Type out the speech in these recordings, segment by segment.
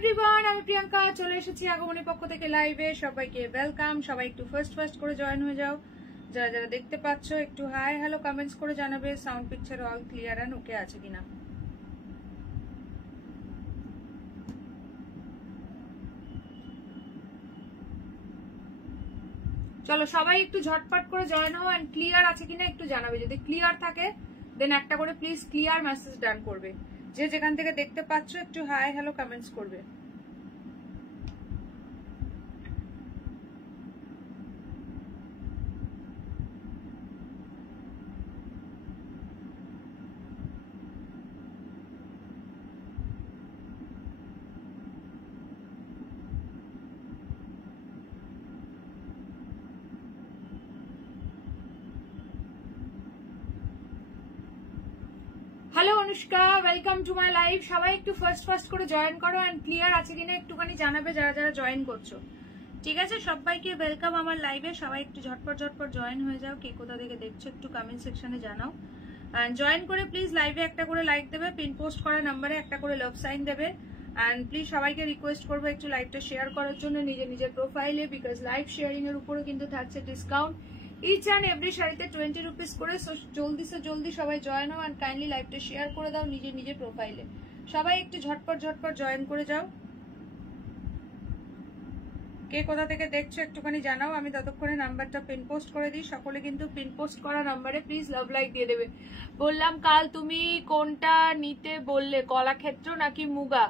Everyone, আমি প্রিয়াঙ্কা চলে এসেছি আগমনী পক্ষ থেকে লাইভে। সবাইকে ওয়েলকাম। সবাই একটু ফার্স্ট করে জয়েন হয়ে যাও। যারা যারা দেখতে পাচ্ছ একটু হাই হ্যালো কমেন্টস করে জানাবে sound picture all clear and okay আছে কিনা। চলো সবাই একটু ঝটপট করে জয়েন হও এন্ড ক্লিয়ার আছে কিনা একটু জানাবে। যদি ক্লিয়ার থাকে দেন একটা করে প্লিজ ক্লিয়ার মেসেজ ডান করবে। যে যেখান থেকে দেখতে পাচ্ছ একটু হাই হ্যালো কমেন্টস করবে। Hello Anushka, welcome to my live. সবাই একটু ফার্স্ট করে জয়েন করো এন্ড ক্লিয়ার আছে কিনা একটুখানি জানাবে যারা যারা জয়েন করছো। ঠিক আছে, সবাইকে ওয়েলকাম আমার লাইভে। সবাই একটু ঝটপট জয়েন হয়ে যাও। কে কোথা থেকে দেখছো একটু কমেন্ট সেকশনে জানাও। এন্ড জয়েন করে প্লিজ লাইভে একটা করে লাইক দেবে, পিন পোস্ট করা নাম্বারে একটা করে লাভ সাইন দেবে। এন্ড প্লিজ সবাইকে রিকোয়েস্ট করবো একটু লাইভটা শেয়ার করার জন্য নিজের প্রোফাইলে, বিকজ লাইভ শেয়ারিং এর উপরে কিন্তু থাকছে ডিসকাউন্ট ইচ অ্যান্ড এভরি শাড়িতে 20 রুপিস করে। সো জলদি সবাই জয়েন হও এন্ড কাইন্ডলি লাইভটা শেয়ার করে দাও নিজের প্রোফাইলে। সবাই একটু ঝটপট জয়েন করে যাও। কে কোথা থেকে দেখছো একটুখানি জানাও। আমি ততক্ষণে নাম্বারটা পিন পোস্ট করে দিই। সকলে কিন্তু পিন পোস্ট করা নাম্বারে প্লিজ লাভ লাইক দিয়ে দেবে। বললাম কাল তুমি কোনটা নিতে বললে, কলাক্ষেত্র নাকি মুগা?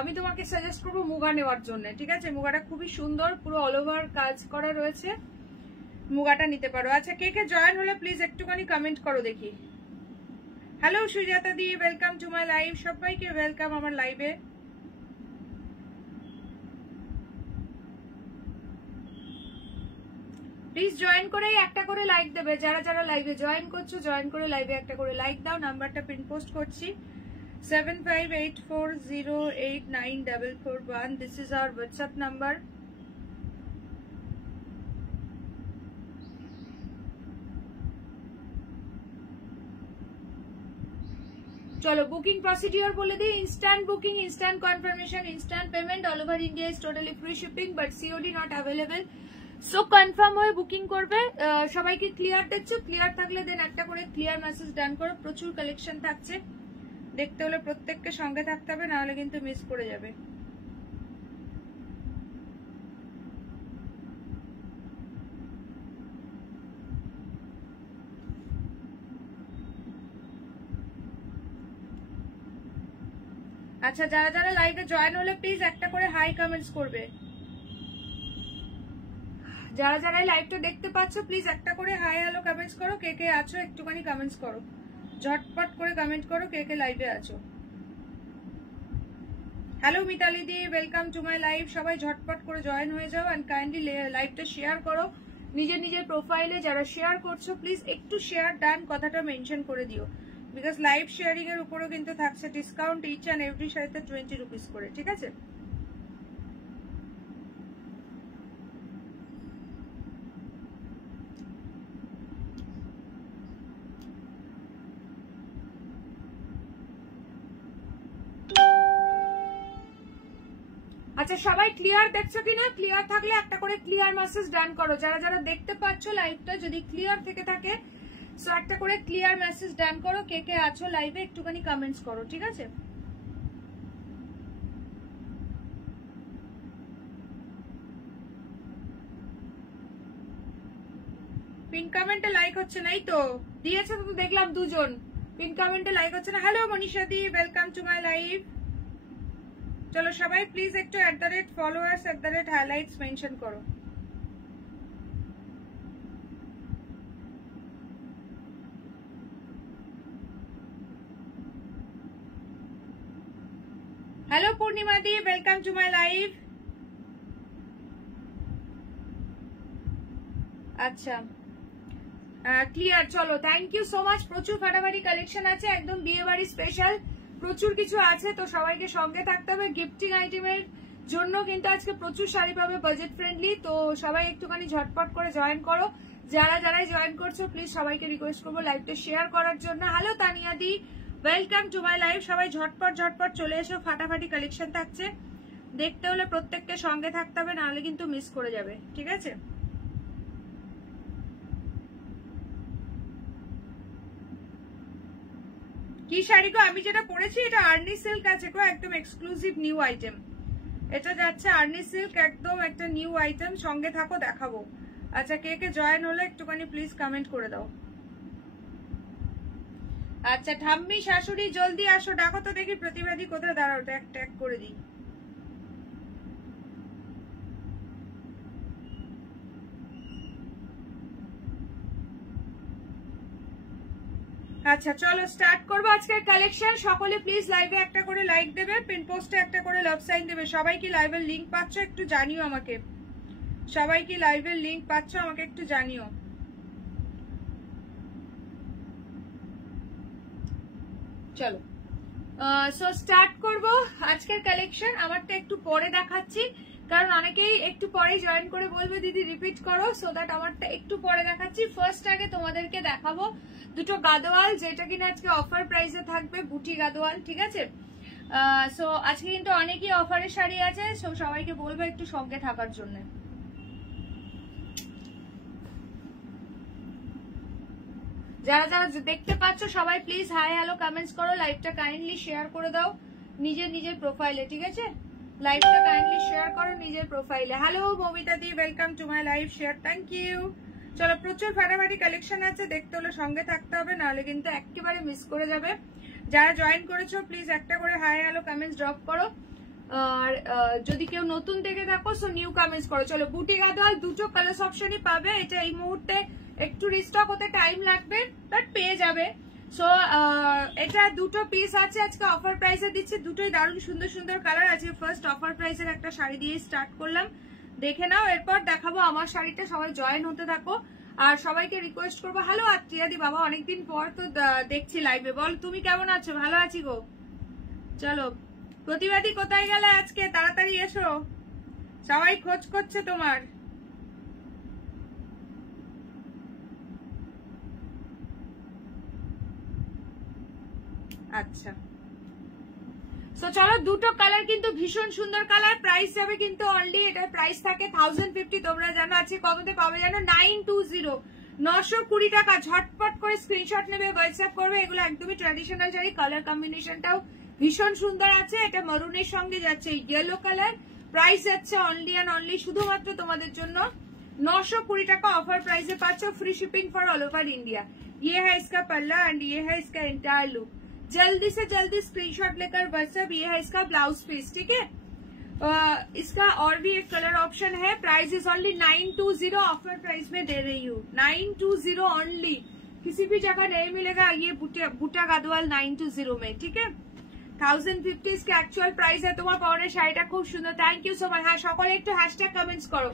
আমি তোমাকে সাজেস্ট করবো মুগা নেওয়ার জন্য। ঠিক আছে, মুগাটা খুবই সুন্দর, পুরো অল ওভার কাজ করা রয়েছে, মুগাটা নিতে পারো। আচ্ছা, কে কে জয়েন হলে প্লিজ একটুখানি কমেন্ট করো দেখি। Hello Sujata the, welcome to my live. সবাইকে ওয়েলকাম আমার লাইভে। প্লিজ জয়েন করে একটা করে লাইক দেবে। যারা যারা লাইভে জয়েন করছো জয়েন করে লাইভে একটা করে লাইক দাও। নাম্বারটা পিন পোস্ট করছি 7584089441। This is our WhatsApp number. চলো বুকিং প্রসিডিওর বলে দিই। Instant booking, instant confirmation, instant payment, all over India is totally free shipping, but COD not available. So confirm হয়ে বুকিং করবে। সবাইকে ক্লিয়ার দেখছো? ক্লিয়ার থাকলে দেন একটা করে ক্লিয়ার মেসেজ ডান করো। প্রচুর কালেকশন থাকছে, দেখতে হলে প্রত্যেককে সঙ্গে থাকতে হবে, নাহলে কিন্তু মিস করে যাবে। আচ্ছা, যারা যারা লাইভে জয়েন হলে প্লিজ একটা করে হাই কমেন্টস করবে। যারা যারা লাইভটা দেখতে পাচ্ছ প্লিজ একটা করে হাই হ্যালো কমেন্টস করো। কে কে আছো একটুখানি কমেন্টস করো, ঝটপট করে কমেন্ট করো কে কে লাইভে আছো। Hello Mitali di, welcome to my live. সবাই ঝটপট করে জয়েন হয়ে যাও এন্ড কাইন্ডলি লাইভটা শেয়ার করো নিজের প্রোফাইলে। যারা শেয়ার করছো প্লিজ একটু শেয়ার ডান কথাটা মেনশন করে দিও, বিকজ লাইভ শেয়ারিং এর উপরও কিন্তু থাকছে ডিসকাউন্ট ইচ অ্যান্ড এভরি শাড়িতে 20 রুপিস করে। ঠিক আছে, আচ্ছা সবাই ক্লিয়ার দেখছো কিনা? ক্লিয়ার থাকলে একটা করে ক্লিয়ার মেসেজ ডান করো। যারা যারা দেখতে পাচ্ছ লাইভটা যদি ক্লিয়ার থেকে থাকে সো একটা করে ক্লিয়ার মেসেজ ডান করো। কে কে আছো লাইভে একটুখানি কমেন্টস করো। ঠিক আছে, পিন কমেন্টে লাইক হচ্ছে নাই তো? দিয়েছে তো দেখলাম দুজন। পিন কমেন্টে লাইক হচ্ছে না। Hello Manisha the, welcome to my live. চলো সবাই প্লিজ একটু @followers @highlights মেনশন করো। Hello Purnima the, welcome to my live. আচ্ছা ক্লিয়ার, চলো থ্যাংক ইউ সো মাচ। প্রচুর ফাটাফাটি কালেকশন আছে, একদম বিয়ে বাড়ি স্পেশাল প্রচুর কিছু আছে, তো সবাইকে সঙ্গে থাকতে হবে। গিফটিং আইটেমের জন্য কিন্তু আজকে প্রচুর শাড়ি পাবে বাজেট ফ্রেন্ডলি, তো সবাই একটুখানি ঝটপট করে জয়েন করো। যারা যারাই জয়েন করছো প্লিজ সবাইকে রিকোয়েস্ট করবো লাইভটা শেয়ার করার জন্য। Hello Tania the, welcome to my live. সবাই ঝটপট ঝটপট চলে এসো, ফাটাফাটি কালেকশন থাকছে। দেখতে হলে প্রত্যেককে সঙ্গে থাকতে হবে, নাহলে কিন্তু মিস করে যাবে, ঠিক আছে? কি শাড়ি গো? আমি যেটা পরেছি এটা আর্নি সিল্ক আছে গো, একদম এক্সক্লুসিভ নিউ আইটেম। এটা যাচ্ছে আর্নি সিল্ক, একদম একটা নিউ আইটেম। সঙ্গে থাকো, দেখাবো। আচ্ছা, কে কে জয়েন হলো একটুখানি প্লিজ কমেন্ট করে দাও। আচ্ছা ঠাম্মি শাশুড়ি জলদি আসো, ডাকো তো দেখি প্রতিবাদী কোথায়, দাঁড়াও ট্যাগ ট্যাগ করে দিই। আচ্ছা চলো স্টার্ট করবো আজকের কালেকশন। সকলে প্লিজ লাইভে একটা করে লাইক দেবে, পিন পোস্টে একটা করে লাভ সাইন দেবে। সবাই কি লাইভের লিংক পাচ্ছ একটু জানিও আমাকে। সবাই কি লাইভের লিংক পাচ্ছ আমাকে একটু জানিও। চলো সো স্টার্ট করব আজকের কালেকশন। আমারটা একটু পরে দেখাচ্ছি, কারণ অনেকেই একটু পরে জয়েন করে বলবে দিদি রিপিট করো, সো দ্যাট আমারটা একটু পরে দেখাচ্ছি। ফার্স্ট আগে তোমাদেরকে দেখাবো দুটো গাদোয়াল, যেটা কিনা আজকে অফার প্রাইসে থাকবে, বুটি গাদোয়াল, ঠিক আছে? সো আজকে কিন্তু অনেকই অফারের শাড়ি আছে, সো সবাইকে বলবো একটু সঙ্গে থাকার জন্য। যারা যারা দেখতে পাচ্ছ সবাই প্লিজ হাই হ্যালো কমেন্টস করো, লাইভটা কাইন্ডলি শেয়ার করে দাও নিজের নিজের প্রোফাইলে, ঠিক আছে? লাইভটা কাইন্ডলি শেয়ার করো নিজের প্রোফাইলে। Hello Mamita di, welcome to my live share, thank you. চলো প্রচুর ফাটাফাটি কালেকশন আছে, দেখতে হলে সঙ্গে থাকতে হবে, নাহলে কিন্তু একেবারে মিস করে যাবে। যারা জয়েন করেছো প্লিজ একটা করে হাই হ্যালো কমেন্টস ড্রপ করো, আর যদি কেউ নতুন দেখে থাকো সো নিউ কমেন্টস করো। চলো বুটি গাদোয়াল দুটো কালার অপশনই পাবে। এটা এই মুহূর্তে একটু রিস্টক হতে টাইম লাগবে, বাট পেয়ে যাবে। সো এটা দুটো পিস আছে, আজকে অফার প্রাইসে দিচ্ছে। দুটোই দারুণ সুন্দর সুন্দর কালার আছে। ফার্স্ট অফার প্রাইসের একটা শাড়ি দিয়ে স্টার্ট করলাম, দেখে নাও, এরপর দেখাবো আমার শাড়িটা। সবাই জয়েন হতে থাকো, আর সবাইকে রিকোয়েস্ট করবো। হ্যালো আত্রিয়াদি বাবা, অনেকদিন পর তো দেখছি লাইভে। বল তুমি কেমন আছো? ভালো আছি গো। চলো প্রতিবাদী কোথায় গেলে আজকে, তাড়াতাড়ি এসো, সবাই খোঁজ করছে তোমার। আচ্ছা সো চলো, দুটো কালার কিন্তু ভীষণ সুন্দর কালার। প্রাইস যাবে কিন্তু অনলি, এটার প্রাইস থাকে 1050। তোমরা জানো আজকে কততে পাবে জানো? 920, 920 টাকা। ঝটপট করে স্ক্রিনশট নেবে, হোয়াটসঅ্যাপ করবে। এগুলো একদমই ট্র্যাডিশনাল শাড়ি, কালার কম্বিনেশনটাও ভীষণ সুন্দর আছে। এটা মরুনের সঙ্গে যাচ্ছে ইয়েলো কালার। প্রাইস যাচ্ছে অনলি অ্যান্ড অনলি শুধুমাত্র তোমাদের জন্য 920 টাকা অফার প্রাইসে পাচ্ছ, free shipping for all over India. ये है इसका पल्ला एंड ये है इसका एंटायर लुक। जल्दी से जल्दी स्क्रीनशॉट लेकर व्हाट्सएप। ये है इसका ब्लाउज पीस, ठीक है? इसका और भी एक कलर ऑप्शन है। Price is only 920, offer price में दे रही हूँ 920 ओनली। किसी भी जगह नहीं मिलेगा ये बुटा गादोयाल 920 में, ठीक है? 1050 इसके एक्चुअल प्राइस है। তোমার পরনের শাড়িটা খুব সুন্দর, থ্যাংক ইউ সো মাচ। হ্যাঁ সকলে একটু হ্যাশট্যাগ কমেন্টস করো,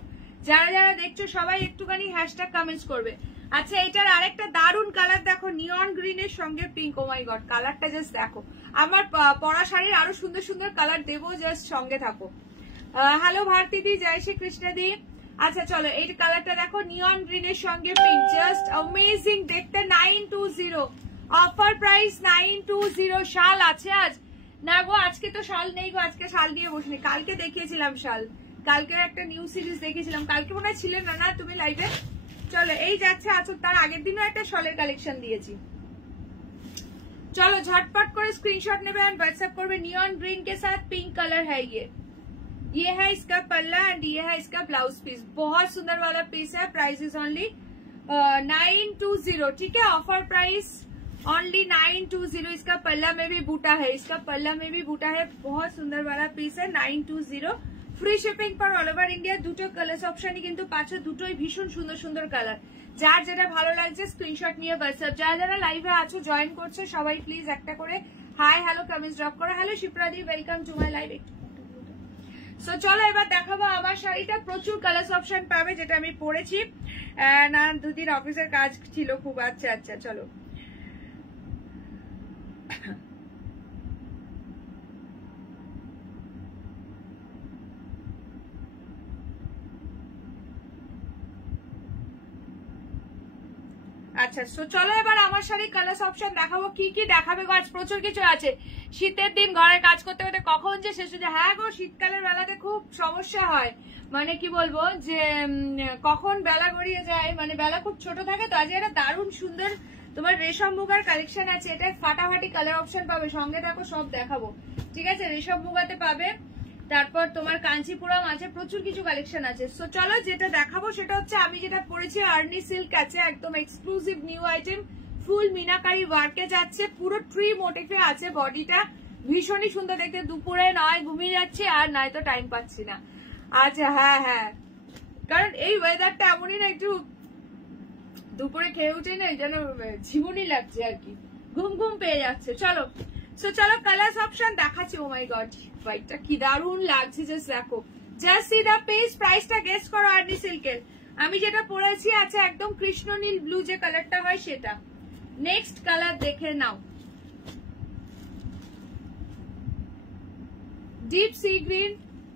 যারা যারা দেখছো সবাই একটুখানি হ্যাশট্যাগ কমেন্টস করবে। আচ্ছা এটার আরেকটা দারুন কালার দেখো, নিয়ন গ্রিনের সঙ্গে পিঙ্ক। ও মাই গড, কালারটা জাস্ট দেখো। আমার পরা শাড়ির আরো সুন্দর সুন্দর কালার দেবো, জাস্ট সঙ্গে থাকো। হ্যালো ভারতী দি, জয় শ্রী কৃষ্ণ দি। আচ্ছা চলো, এই কালারটা দেখো, নিয়ন গ্রিনের সঙ্গে পিঙ্ক, জাস্ট অ্যামেজিং দেখতে। 920 অফার প্রাইস 920। শাল আছে আজ? না গো আজকে তো শাল নেই গো, আজকে শাল দিয়ে বসিনি, কালকে দেখিয়েছিলাম শাল। কালকে একটা নিউ সিরিজ দেখেছিলাম, কালকে মনে হয় ছিলেন না তুমি লাইভে। চলো এই যাচ্ছে আছো, তার আগের দিনও একটা শলের কালেকশন দিয়েছি। चलो झटपट कर स्क्रीनशॉट नेबे एंड व्हाट्सएप करबे। नियॉन ग्रीन के साथ पिंक कलर है ये है इसका पल्ला एंड ये है इसका ब्लाउज पीस। बहुत सुंदर वाला पीस है। प्राइस इज ओनली 920, ठीक है? Offer price only 920। इसका पल्ला में भी बूटा है, इसका पल्ला में भी बूटा है। बहुत सुंदर वाला पीस है 920। Free shipping for all over India. দুটো কালার অপশনই কিন্তু পাচ্ছ, দুটোই ভীষণ সুন্দর সুন্দর কালার। যার যেটা ভালো লাগছে স্ক্রিনশট নিয়ে হোয়াটসঅ্যাপ। যারা যারা লাইভে আছো জয়েন করছো সবাই প্লিজ একটা করে হাই হ্যালো কমেন্টস ড্রপ করো। হ্যালো শিপ্রাদি, welcome to my live. So চলো এবার দেখাবো আমার শাড়িটা। প্রচুর কালার অপশন পাবে, যেটা আমি পরেছি না, দুদিন অফিসের কাজ ছিল খুব। আচ্ছা আচ্ছা চলো, আচ্ছা তো চলো এবার আমার শাড়ি কালার অপশন দেখাবো। কি কি দেখাবে গো, আজ প্রচুর কিছু আছে। শীতের দিন ঘরের কাজ করতে করতে কখন যে শেষ হয়ে যায়। হ্যাঁ গো, শীতকালের বেলাতে খুব সমস্যা হয়, মানে কি বলবো যে কখন বেলা গড়িয়ে যায়, মানে বেলা খুব ছোট থাকে। তো আজকে একটা দারুণ সুন্দর তোমার রেশম মুগার কালেকশন আছে। এটা ফাটাফাটি কালার অপশন পাবে, সঙ্গে থাকো সব দেখাবো, ঠিক আছে। রেশম মুগাতে পাবে, তারপর তোমার কাঞ্চিপুরম আছে, প্রচুর কিছু কালেকশন আছে। সো চলো যেটা দেখাবো সেটা হচ্ছে আমি যেটা পরেছি আর্নি সিল্ক আছে, একদম এক্সক্লুসিভ নিউ আইটেম, ফুল মিনাকারি ওয়ার্কে যাচ্ছে, পুরো ট্রি মোটিভে আছে বডিটা, ভীষণই সুন্দর দেখতে। দুপুরে নয় ঘুমিয়ে যাচ্ছি আর নয় তো টাইম পাচ্ছি না। আচ্ছা হ্যাঁ হ্যাঁ, কারণ এই ওয়েদারটা এমনই না, একটু দুপুরে খেয়ে উঠে না যেন ঝিমুনি লাগছে আর কি, ঘুম ঘুম পেয়ে যাচ্ছে। চলো সো চলো কালার অপশন দেখাচ্ছি। ও মাই গড, হোয়াইটটা কি দারুণ লাগছে, জাস্ট দেখো, জাস্ট সি দা পিস। প্রাইসটা গেস করো আর্নি সিল্কের। আমি যেটা পরেছি আছে একদম কৃষ্ণ নীল ব্লু যে কালারটা হয় সেটা। নেক্সট কালার দেখে নাও, ডিপ সি গ্রিন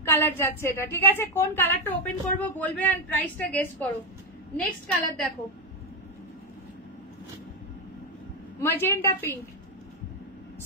কালার যাচ্ছে এটা, ঠিক আছে। কোন কালারটা ওপেন করবো বলবে আর প্রাইসটা গেস করো। নেক্সট কালার দেখো, ম্যাজেন্টা পিঙ্ক,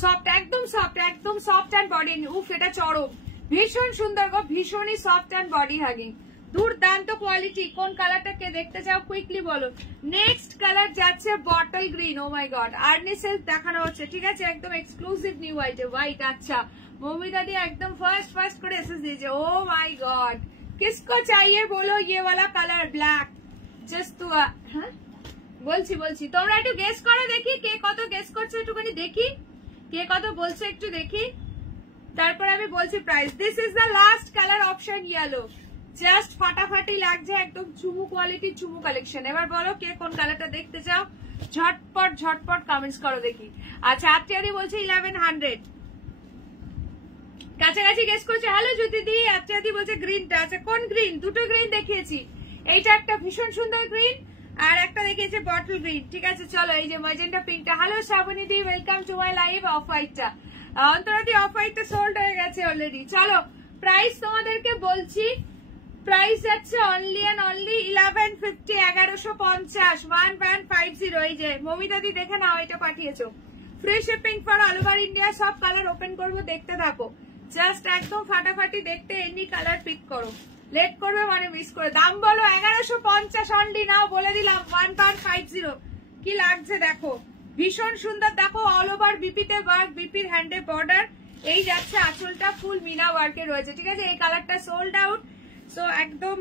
সফট, একদম সফট, একদম সফট অ্যান্ড বডি। উফ এটা চরম, ভীষণ সুন্দর গো, ভীষণই সফট অ্যান্ড বডি হাগিং, দুর্দান্ত কোয়ালিটি। কোন কালারটা কে দেখতে চাও কুইকলি বলো। নেক্সট কালার যাচ্ছে bottle green. O my god, Arni silk দেখানো হচ্ছে, ঠিক আছে, একদম এক্সক্লুসিভ নিউ আইটেম, হোয়াইট। আচ্ছা মমিতা দি একদম ফার্স্ট করে এসএস দিয়েছে। ও মাই গড, কিসকো চাইয়ে বলো ये वाला কালার ব্ল্যাক, জাস্ট তো হ্যাঁ বলছি তোমরা একটু গেস করো দেখি কে কত গেস করছে, একটুখানি দেখি কে কত বলছে, একটু দেখি, তারপর আমি বলছি price. This is the last colour option yellow, just ফাটাফাটি লাগছে, একদম চুমু কোয়ালিটির চুমু কালেকশন। এবার বলো কে কোন কালারটা দেখতে চাও, ঝটপট কমেন্টস করো দেখি। আচ্ছা আত্রিয়াদি বলছে 1100, কাছাকাছি গেস করছে। হ্যালো জ্যোতিদি, আত্রিয়াদি বলছে গ্রিনটা। আচ্ছা কোন গ্রিন, দুটো গ্রিন দেখিয়েছি, এইটা একটা ভীষণ সুন্দর গ্রিন আর একটা দেখিয়েছে বটল গ্রিন, ঠিক আছে। চলো এই যে ম্যাজেন্টা পিঙ্কটা। Hello Shrabani di, welcome to my live. Off হোয়াইটটা, অন্তরাদি অফ হোয়াইটটা সোল্ড হয়ে গেছে অলরেডি। চলো প্রাইস তোমাদেরকে বলছি, প্রাইস যাচ্ছে অনলি এন্ড অনলি 1150, 1150, 1150। এই যে মমিতাদি দেখে নাও, এটা পাঠিয়েছো, free shipping for all over India. সব কালার ওপেন করবো, দেখতে থাকো, জাস্ট একদম ফাটাফাটি দেখতে এনি কালার পিক করো, লেট করবে মানে মিস করে। দাম বলো 1150 অনলি, নাও বলে দিলাম 1150। কি লাগছে দেখো, ভীষণ সুন্দর, দেখো অল ওভার বিপিতে ওয়ার্ক, বিপির হ্যান্ডে বর্ডার, এই যাচ্ছে আঁচলটা ফুল মিনা ওয়ার্কে রয়েছে, ঠিক আছে। এই কালারটা সোল্ড আউট, সো একদম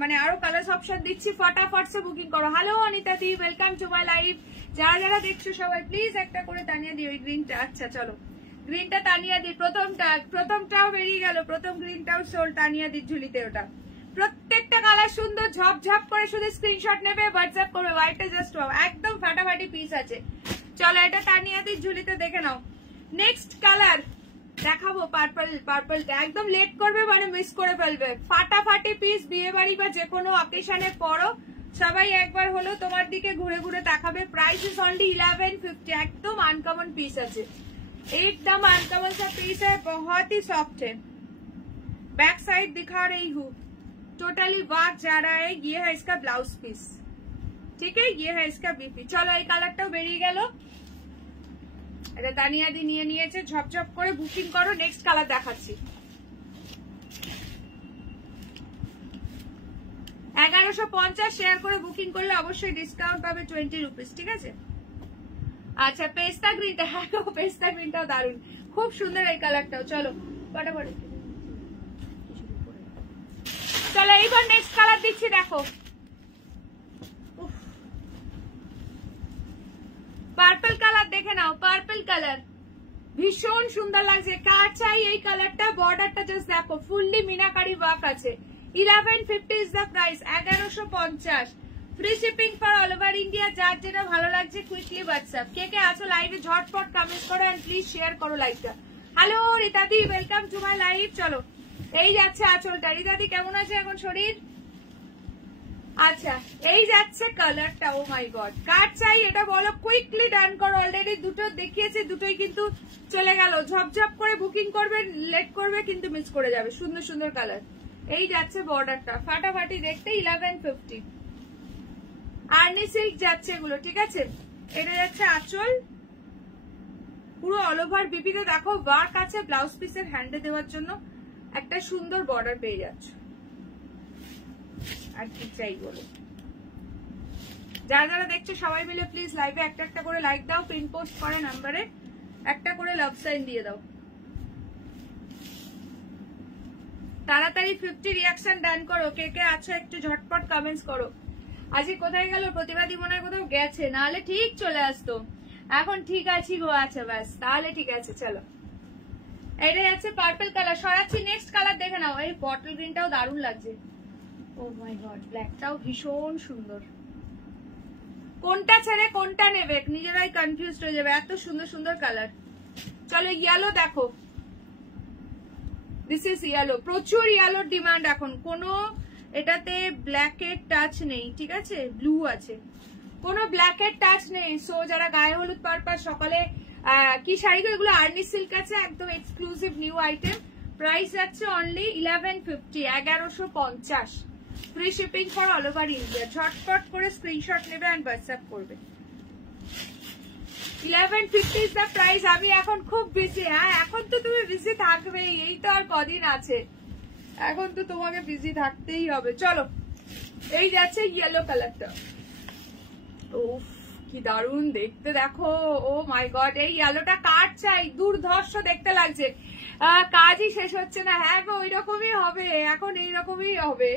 মানে আরো কালার অপশন দিচ্ছি, ফটাফট সে বুকিং করো। Hello Anita the, welcome to my live. যারা যারা দেখছো সবাই প্লিজ একটা করে তানিয়া দিও এই গ্রিনটা। আচ্ছা চলো গ্রিনটা তানিয়া দি, প্রথমটাও বেরিয়ে গেল, প্রথম গ্রিনটাও সোল্ড তানিয়া দির ঝুলিতে। ওটা প্রত্যেকটা কালার সুন্দর, ঝপঝপ করে শুধু স্ক্রিনশট নেবে, হোয়াটসঅ্যাপ করবে। হোয়াইটটা জাস্ট একদম ফাটাফাটি পিস আছে। চলো এটা তানিয়া দির ঝুলিতে দেখে নাও। নেক্সট কালার দেখাবো পার্পলটা, একদম লেট করবে মানে মিস করে ফেলবে, ফাটাফাটি পিস, বিয়ে বাড়ি বা যে কোনো অকেশনে পরো, সবাই একবার হলো তোমার দিকে ঘুরে ঘুরে তাকাবে। প্রাইস ইজ অনলি 1150, একদম আনকমন পিস আছে, एकदम अनकमन सा पीस है, बहुत ही सॉफ्ट है। बैक साइड दिखा रही हूँ, टोटली वर्क जा रहा है। ये है इसका ब्लाउज पीस, ठीक है, ये है इसका बीपी। चलो এই কালারটাও বেরিয়ে গেল, এটা তানিয়া দি নিয়ে নিয়েছে, ঝপঝপ করে বুকিং করো। নেক্সট কালার দেখাচ্ছি, 1150 শেয়ার করে বুকিং করলে অবশ্যই ডিসকাউন্ট পাবে 20 রুপিস, ঠিক আছে। আচ্ছা পেস্তা গ্রিনটা, হ্যাঁ পেস্তা গ্রিনটাও দারুন, খুব সুন্দর এই কালারটাও। চলো ফটাফট, চলো এইবার নেক্সট কালার দিচ্ছি, দেখো পার্পল কালার দেখে নাও, পার্পল কালার ভীষণ সুন্দর লাগছে। কার চাই এই কালারটা, বর্ডারটা জাস্ট দেখো, ফুললি মিনাকারি ওয়ার্ক আছে। 1150 is the price, 1150, free shipping for all over India. যার যেটা ভালো লাগছে কুইকলি হোয়াটসঅ্যাপ। কে কে আছো লাইভে ঝটপট কমেন্ট করো এন্ড প্লিজ শেয়ার করো লাইভটা। হ্যালো রিতাদি, ওয়েলকাম টু মাই লাইভ। চলো এই যাচ্ছে আঁচলটা, রিতাদি কেমন আছে এখন শরীর? আচ্ছা এই যাচ্ছে কালারটা, ও মাই গড, কার চাই এটা বলো, কুইকলি ডান করো। অলরেডি দুটো দেখিয়েছি, দুটোই কিন্তু চলে গেল, ঝপঝপ করে বুকিং করবে, লেট করবে কিন্তু মিস করে যাবে। সুন্দর সুন্দর কালার, এই যাচ্ছে বর্ডারটা ফাটাফাটি দেখতে, 1150। আর্নি সিল্ক যাচ্ছে এগুলো, ঠিক আছে। এটা যাচ্ছে আঁচল, পুরো অল ওভার বিপিতে দেখো ওয়ার্ক আছে, ব্লাউজ পিসের হ্যান্ডে দেওয়ার জন্য একটা সুন্দর বর্ডার পেয়ে যাচ্ছ। আর কি চাই বলো? যারা যারা দেখছো সবাই মিলে প্লিজ লাইভে একটা একটা করে লাইক দাও, পিন পোস্ট করে নাম্বারে একটা করে লাভ সাইন দিয়ে দাও। তাড়াতাড়ি 50 রিয়াকশন ডান করো। কে কে আছো একটু ঝটপট কমেন্টস করো। আজকে কোথায় গেল প্রতিবাদী, মনে হয় কোথাও গেছে, নাহলে ঠিক চলে আসতো। এখন ঠিক আছি গো, আচ্ছা ব্যাস, তাহলে ঠিক আছে। চলো, এটা যাচ্ছে পার্পল কালার, সরাচ্ছি। নেক্সট কালার দেখে নাও। এই বটল গ্রিনটাও দারুণ লাগছে। ও মাই গড, ব্ল্যাকটাও ভীষণ সুন্দর। কোনটা ছেড়ে কোনটা নেবে নিজেরাই কনফিউজ হয়ে যাবে, এত সুন্দর সুন্দর কালার। চলো ইয়েলো দেখো, দিস ইজ ইয়েলো। প্রচুর ইয়েলোর ডিমান্ড এখন। কোনো এটাতে ব্ল্যাকের টাচ নেই, ঠিক আছে, ব্লু আছে, কোনো ব্ল্যাকের টাচ নেই। সো যারা গায়ে হলুদ পারপাস সকালে কি শাড়ি, এগুলো আর্নি সিল্ক আছে, একদম এক্সক্লুসিভ নিউ আইটেম। প্রাইস যাচ্ছে only 1150, 1150। Free shipping for all over India. ঝটপট করে স্ক্রিনশট নেবে এন্ড হোয়াটসঅ্যাপ করবে। 1150 ইজ দ্য প্রাইস। আমি এখন খুব বিজি। হ্যাঁ, এখন তো তুমি বিজি থাকবেই, এই তো আর কদিন আছে, এখন তো তোমাকে বিজি থাকতেই হবে। চলো, এই যাচ্ছে ইয়েলো কালারটা। উফ কি দারুণ দেখতে, দেখো। ও মাই গড, এই ইয়েলোটা কার চাই, দুর্ধর্ষ দেখতে লাগছে। কাজই শেষ হচ্ছে না। হ্যাঁ গো, ওই রকমই হবে এখন, এইরকমই হবে।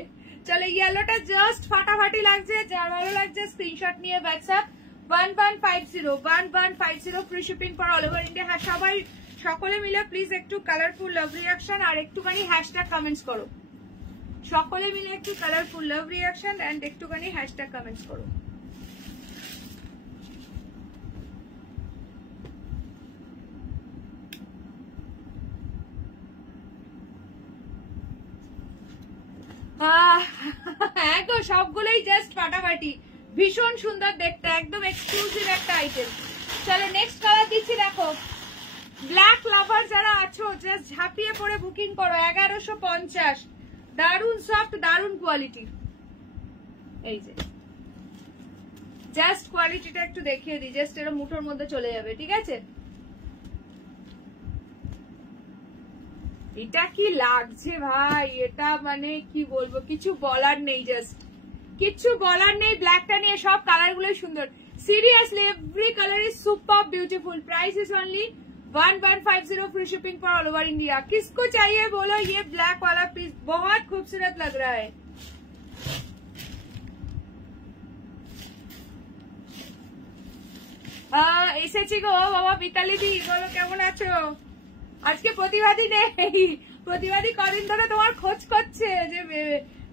চলো, ইয়েলোটা জাস্ট ফাটাফাটি লাগছে। যার ভালো লাগছে স্ক্রিনশট নিয়ে WhatsApp 1150 free shipping for all over India. হ্যাঁ, সবাই সকলে মিলে প্লিজ একটু কালারফুল লাভ রিয়াকশন আর একটুখানি হ্যাশট্যাগ কমেন্টস করো। সকলে মিলে একটু কালারফুল লাভ রিয়াকশন এন্ড একটুখানি হ্যাশট্যাগ কমেন্টস করো। হ্যাঁ গো, সবগুলোই জাস্ট ফাটাফাটি, ভীষণ সুন্দর দেখতে, একদম এক্সক্লুসিভ একটা আইটেম। চলো নেক্সট কালার দিচ্ছি, দেখো। ব্ল্যাক লাভার যারা আছো জাস্ট ঝাঁপিয়ে পড়ে বুকিং করো। 1150, দারুণ সফট, দারুণ কোয়ালিটি। এই যে জাস্ট কোয়ালিটিটা একটু দেখিয়ে দিই, জাস্ট এর মুঠোর মধ্যে চলে যাবে, ঠিক আছে। এটা কি লাগছে ভাই, এটা মানে কি বলবো, কিছু বলার নেই, জাস্ট কিছু বলার নেই। ব্ল্যাকটা নিয়ে সব কালার গুলোই সুন্দর। Seriously every colour is super beautiful. Price is only 1150 free shipping for all over India. किसको चाहिए बोलो, ये ब्लैक वाला पीस बहुत खूबसूरत लग रहा है। এসেছি গো বাবা, মিতালি দি বলো কেমন আছো? আজকে প্রতিবাদী নেই, প্রতিবাদী কদিন ধরে তোমার খোঁজ করছে যে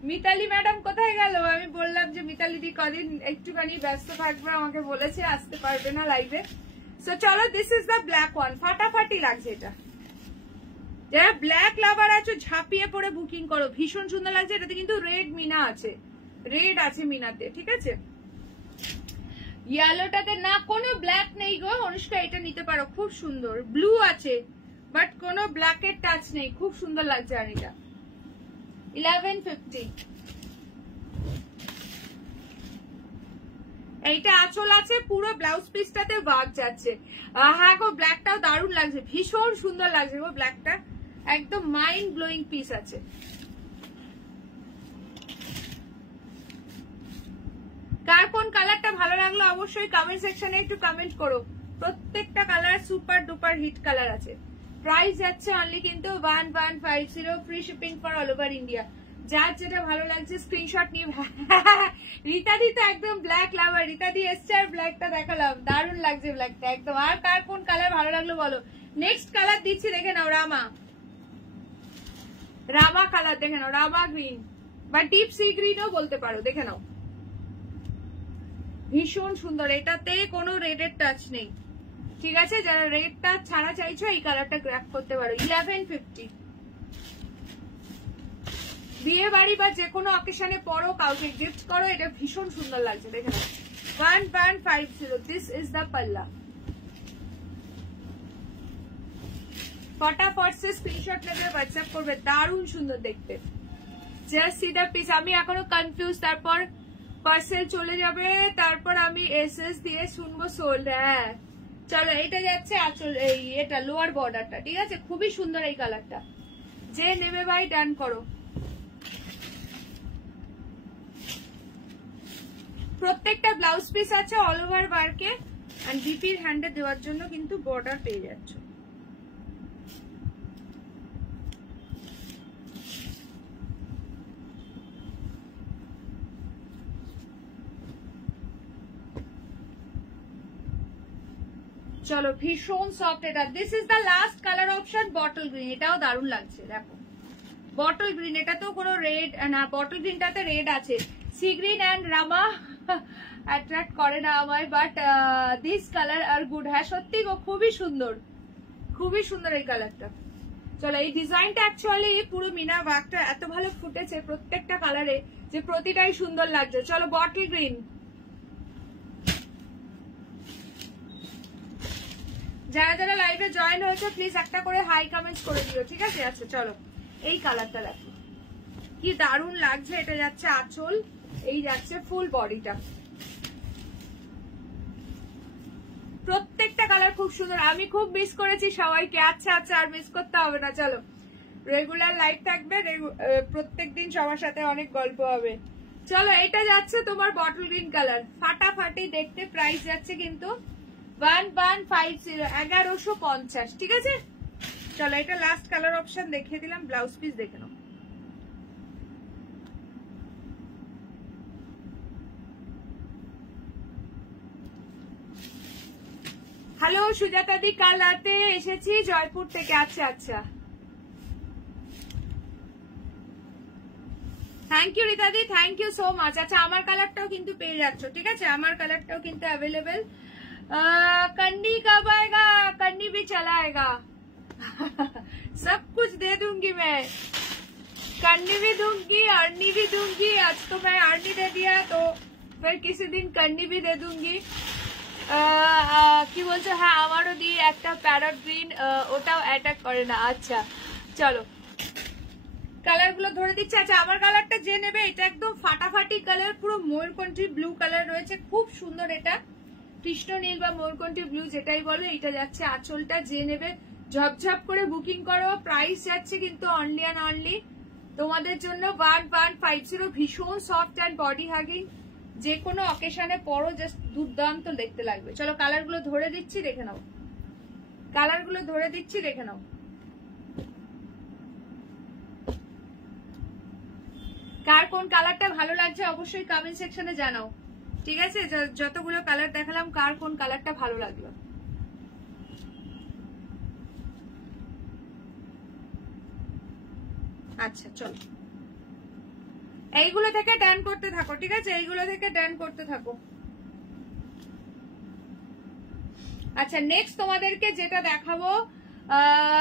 মিতালি ম্যাডাম কোথায় গেল। আমি বললাম যে মিতালি দি কদিন একটুখানি ব্যস্ত থাকবে, আমাকে বলেছে আসতে পারবে না লাইভে। সো চলো, this is the black one, ফাটাফাটি লাগছে এটা। যারা ব্ল্যাক লাভার আছো ঝাঁপিয়ে পড়ে বুকিং করো, ভীষণ সুন্দর লাগছে। এটাতে কিন্তু রেড মিনা আছে, রেড আছে মিনাতে, ঠিক আছে। ইয়েলোটাতে না কোনো ব্ল্যাক নেই গো অনুষ্কা, এটা নিতে পারো, খুব সুন্দর। ব্লু আছে বাট কোনো ব্ল্যাকের টাচ নেই, খুব সুন্দর লাগছে। আর এটা 1150। এইটা আঁচল আছে, পুরো ব্লাউজ পিসটাতে ওয়ার্ক যাচ্ছে। হ্যাঁ গো, ব্ল্যাকটাও দারুণ লাগছে, ভীষণ সুন্দর লাগছে গো ব্ল্যাকটা, একদম মাইন্ড ব্লোয়িং পিস আছে। কার কোন কালারটা ভালো লাগলো অবশ্যই কমেন্ট সেকশনে একটু কমেন্ট করো। প্রত্যেকটা colour super duper hit colour আছে। প্রাইস যাচ্ছে অনলি কিন্তু 1150 free shipping for all over India. যার যেটা ভালো লাগছে স্ক্রিনশট নিয়ে। রীতাদি তো একদম ব্ল্যাক লাভার, রীতাদি এসছে আর ব্ল্যাকটা দেখালাম, দারুণ লাগছে ব্ল্যাকটা একদম। আর কার কোন কালার ভালো লাগলো বলো। নেক্সট কালার দিচ্ছি, দেখে নাও, রামা, রামা কালার দেখে নাও, রামা গ্রিন বা ডিপ সি গ্রিনও বলতে পারো, দেখে নাও, ভীষণ সুন্দর। এটাতে কোনো রেডের টাচ নেই, ঠিক আছে। যারা রেড টাচ ছাড়া চাইছো এই কালারটা গ্র্যাব করতে পারো। 1150। বিয়ে বাড়ি বা যে কোনো অকেশনে পরো, কাউকে গিফট করো, এটা ভীষণ সুন্দর লাগছে, দেখে নাও। 1150, দিস ইজ দ্য পাল্লা। ফটাফট সে স্ক্রিনশট নেবে, হোয়াটসঅ্যাপ করবে, দারুণ সুন্দর দেখতে। Just see the piece. আমি এখনো কনফিউজ। তারপর পার্সেল চলে যাবে, তারপর আমি এসএস দিয়ে শুনবো সোল্ড। হ্যাঁ চলো, এইটা যাচ্ছে আঁচল, এই এটা লোয়ার বর্ডারটা, ঠিক আছে? খুবই সুন্দর এই কালারটা, যে নেবে ভাই ডান করো। প্রত্যেকটা ব্লাউজ পিস আছে অল ওভার ওয়ার্কে, এন্ড বিপির হ্যান্ডে দেওয়ার জন্য কিন্তু বর্ডার পেয়ে যাচ্ছে। চলো, ভীষণ সফট এটা। This is the last colour option, bottle green. এটাও দারুণ লাগছে, দেখো বটল গ্রিন। এটা তো কোনো রেড না, বটল গ্রিনটাতে রেড আছে। সি গ্রিন অ্যান্ড রামা অ্যাট্রাক্ট করে না আমায়, but this colour are good. হ্যাঁ সত্যি গো, খুবই সুন্দর, খুবই সুন্দর এই কালারটা। চলো, এই ডিজাইনটা অ্যাকচুয়ালি পুরো মিনা ওয়ার্কটা এত ভালো ফুটেছে প্রত্যেকটা কালারে যে প্রতিটাই সুন্দর লাগছে। চলো, বটল গ্রিন। যারা যারা লাইভে জয়েন হয়েছে প্লিজ একটা করে হাই কমেন্টস করে দিও, ঠিক আছে? আচ্ছা চলো, এই কালারটা দেখো কি দারুণ লাগছে। এটা যাচ্ছে আঁচল, এই যাচ্ছে ফুল বডিটা। প্রত্যেকটা কালার খুব সুন্দর। আমি খুব মিস করেছি সবাইকে। আচ্ছা আচ্ছা, আর মিস করতে হবে না। চলো, রেগুলার লাইভ থাকবে, প্রত্যেকদিন সবার সাথে অনেক গল্প হবে। চলো, এটা যাচ্ছে তোমার বটল গ্রিন কালার, ফাটাফাটি দেখতে। প্রাইস যাচ্ছে কিন্তু 1150, 1150, ঠিক আছে? চলো, এটা লাস্ট কালার অপশন দেখিয়ে দিলাম। ব্লাউজ পিস দেখে নাও। হ্যালো সুজাতা দি, কাল রাতে এসেছি জয়পুর থেকে। আচ্ছা আচ্ছা, থ্যাংক ইউ রিতাদি, থ্যাংক ইউ সো মাচ। আচ্ছা, আমার কালারটাও কিন্তু পেয়ে যাচ্ছ, ঠিক আছে? আমার কালারটাও কিন্তু অ্যাভেলেবেল। कन्नी कब आएगा? कन्नी भी चला आएगा। सब कुछ दे दूंगी मैं, कन्नी भी दूंगी, अर्नी भी दूंगी। आज तो मैं अर्नी दे दिया, तो फिर किसी दिन कन्नी भी दे दूंगी। কি বলছো? হ্যাঁ আমারও দিয়ে একটা প্যারট গ্রিন, ওটাও অ্যাটাক করে না। আচ্ছা চলো, কালার গুলো ধরে দিচ্ছি। আচ্ছা, আমার কালারটা যে নেবে, এটা একদম ফাটাফাটি কালার, পুরো ময়ূরকণ্ঠী ব্লু কালার রয়েছে, খুব সুন্দর। এটা কৃষ্ণ নীল বা ময়ূরকণ্ঠী ব্লু যেটাই বলো। এটা যাচ্ছে আঁচলটা, যে নেবে ঝপঝপ করে বুকিং করো। প্রাইস যাচ্ছে কিন্তু অনলি অ্যান্ড অনলি তোমাদের জন্য 1150। ভীষণ সফট অ্যান্ড বডি হাগিং, যে কোনো অকেশনে পরো, জাস্ট দুর্দান্ত দেখতে লাগবে। চলো, কালার গুলো ধরে দিচ্ছি, দেখে নাও। কালার গুলো ধরে দিচ্ছি, দেখে নাও। কার কোন কালারটা ভালো লাগছে অবশ্যই কমেন্ট সেকশনে জানাও, ঠিক আছে? যতগুলো কালার দেখালাম, কার কোন কালারটা ভালো লাগলো। আচ্ছা চলো, এইগুলো থেকে ডান করতে থাকো, ঠিক আছে? এইগুলো থেকে ডান করতে থাকো। আচ্ছা, নেক্সট তোমাদেরকে যেটা দেখাবো,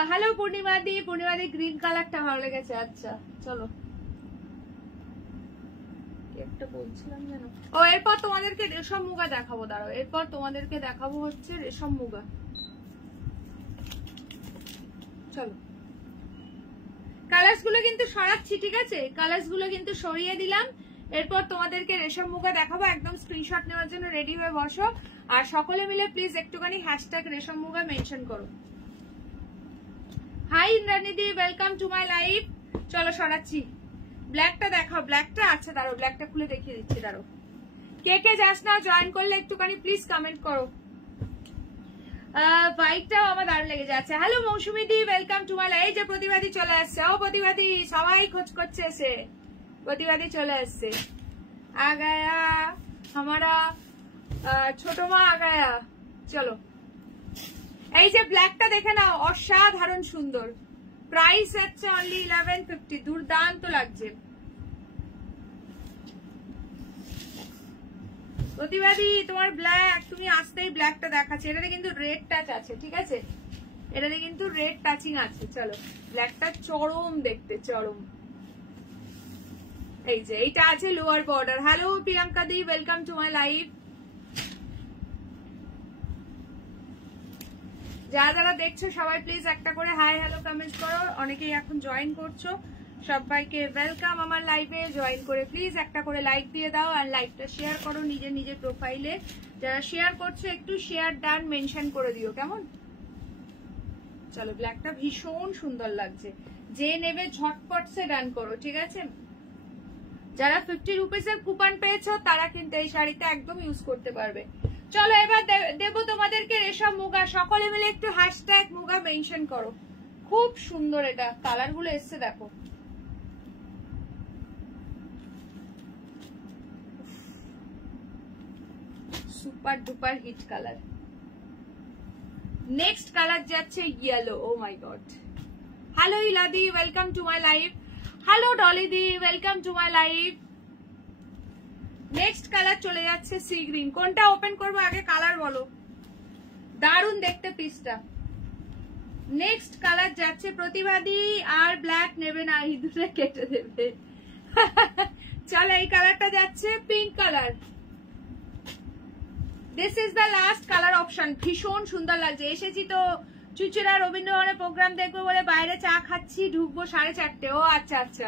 হ্যালো পূর্ণিমাদি, পূর্ণিমাদি গ্রিন কালারটা ভালো লেগেছে। আচ্ছা চলো, একটা বলছিলাম যেন। ও, এরপর তোমাদেরকে রেশম মুগা দেখাবো। দাঁড়াও, এরপর তোমাদেরকে দেখাবো হচ্ছে রেশম মুগা। চলো, কালার্স গুলো কিন্তু সরাচ্ছি, ঠিক আছে? কালার্স গুলো কিন্তু সরিয়ে দিলাম। এরপর তোমাদেরকে রেশম মুগা দেখাবো। একদম স্ক্রিনশট নেওয়ার জন্য রেডি হয়ে বসো, আর সকলে মিলে প্লিজ একটুখানি হ্যাশট্যাগ রেশম মুগা মেনশন করো। হাই ইন্দ্রাণীদি, ওয়েলকাম টু মাই লাইভ। চলো, সরাচ্ছি। ব্ল্যাকটা দেখাও, ব্ল্যাকটা। আচ্ছা দাঁড়ো, ব্ল্যাকটা খুলে দেখিয়ে দিচ্ছি। দাঁড়ো, কে কে যাস না জয়েন করলে একটুখানি প্লিজ কমেন্ট করো। বাইকটাও আমার দারুণ লেগে যাচ্ছে। Hello Mousumi di, welcome to my live. এই যে প্রতিবাদী চলে আসছে। ও প্রতিবাদী, সবাই খোঁজ করছে এসে। প্রতিবাদী চলে আসছে। আ গায়া हमारा ছোট মা আ গায়া। চলো, এই যে ব্ল্যাকটা দেখে নাও, অসাধারণ সুন্দর। প্রাইস হচ্ছে অনলি 1150। দুর্দান্ত লাগছে। প্রতিবাদী, তোমার ব্ল্যাক, তুমি আসতেই ব্ল্যাকটা দেখাচ্ছে। এটাতে কিন্তু রেড টাচ আছে, ঠিক আছে? এটাতে কিন্তু রেড টাচিং আছে। চলো, ব্ল্যাকটা চরম দেখতে, চরম। এই যে এইটা আছে lower border. Hello Priyanka the, welcome to my live. যারা যারা দেখছো সবাই প্লিজ একটা করে হাই হ্যালো কমেন্ট করো। অনেকেই এখন জয়েন করছো, সবাইকে ওয়েলকাম আমার লাইভে। জয়েন করে প্লিজ একটা করে লাইক দিয়ে দাও আর লাইভটা শেয়ার করো নিজের নিজের প্রোফাইলে। যারা শেয়ার করছো একটু শেয়ার ডান মেনশন করে দিও, কেমন? চলো, ব্ল্যাকটা ভীষণ সুন্দর লাগছে, যে নেবে ঝটপট সে ডান করো, ঠিক আছে? যারা 50 রুপিসের কুপন পেয়েছো তারা কিন্তু এই শাড়িটা একদম ইউজ করতে পারবে। চলো এবার দেবো তোমাদেরকে রেশম মুগা। সকলে মিলে একটু হ্যাশট্যাগ মুগা মেনশন করো। খুব সুন্দর, এটা কালার গুলো এসছে দেখো। Super duper hit colour. Next colour যাচ্ছে yellow. Oh my god. Hello ইলাদি, welcome to my live. Hello ডলিদি, welcome to my live. Next colour চলে যাচ্ছে সি গ্রিন। কোনটা ওপেন করবো আগে কালার বলো। দারুণ দেখতে পিসটা। নেক্সট কালার যাচ্ছে প্রতিবাদী। আর ব্ল্যাক নেবে না, এই দুটো কেটে দেবে। চলো এই কালারটা যাচ্ছে pink colour. This is the last colour option. ভীষণ সুন্দর লাগছে। এসেছি তো চুচুড়া রবীন্দ্রভবনে প্রোগ্রাম দেখবো বলে বাইরে চা খাচ্ছি, ঢুকবো 4:30। ও আচ্ছা আচ্ছা,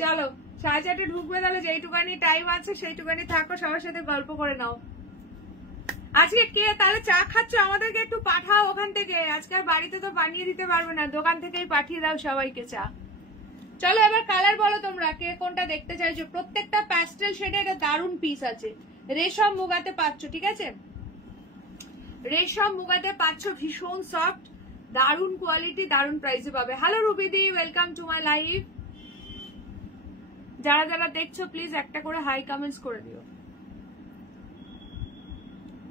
চলো 4:30 ঢুকবে, তাহলে যেইটুকানি টাইম আছে সেইটুকানি থাকো, সবার সাথে গল্প করে নাও। আজকে কে তাহলে চা খাচ্ছ আমাদেরকে একটু পাঠাও ওখান থেকে। আজকে বাড়িতে তো বানিয়ে দিতে পারবে না, দোকান থেকেই পাঠিয়ে দাও সবাইকে চা। চলো এবার কালার বলো তোমরা, কে কোনটা দেখতে চাইছো। প্রত্যেকটা প্যাস্টেল শেডে এটা দারুণ পিস আছে। রেশম মুগাতে পাচ্ছ, ঠিক আছে? রেশম মুগাতে পাচ্ছ, ভীষণ সফট, দারুণ কোয়ালিটি, দারুণ প্রাইসে পাবে। হ্যালো রুবিদি, ওয়েলকাম টু মাই লাইভ। যারা যারা দেখছো প্লিজ একটা করে হাই কমেন্টস করে দিও।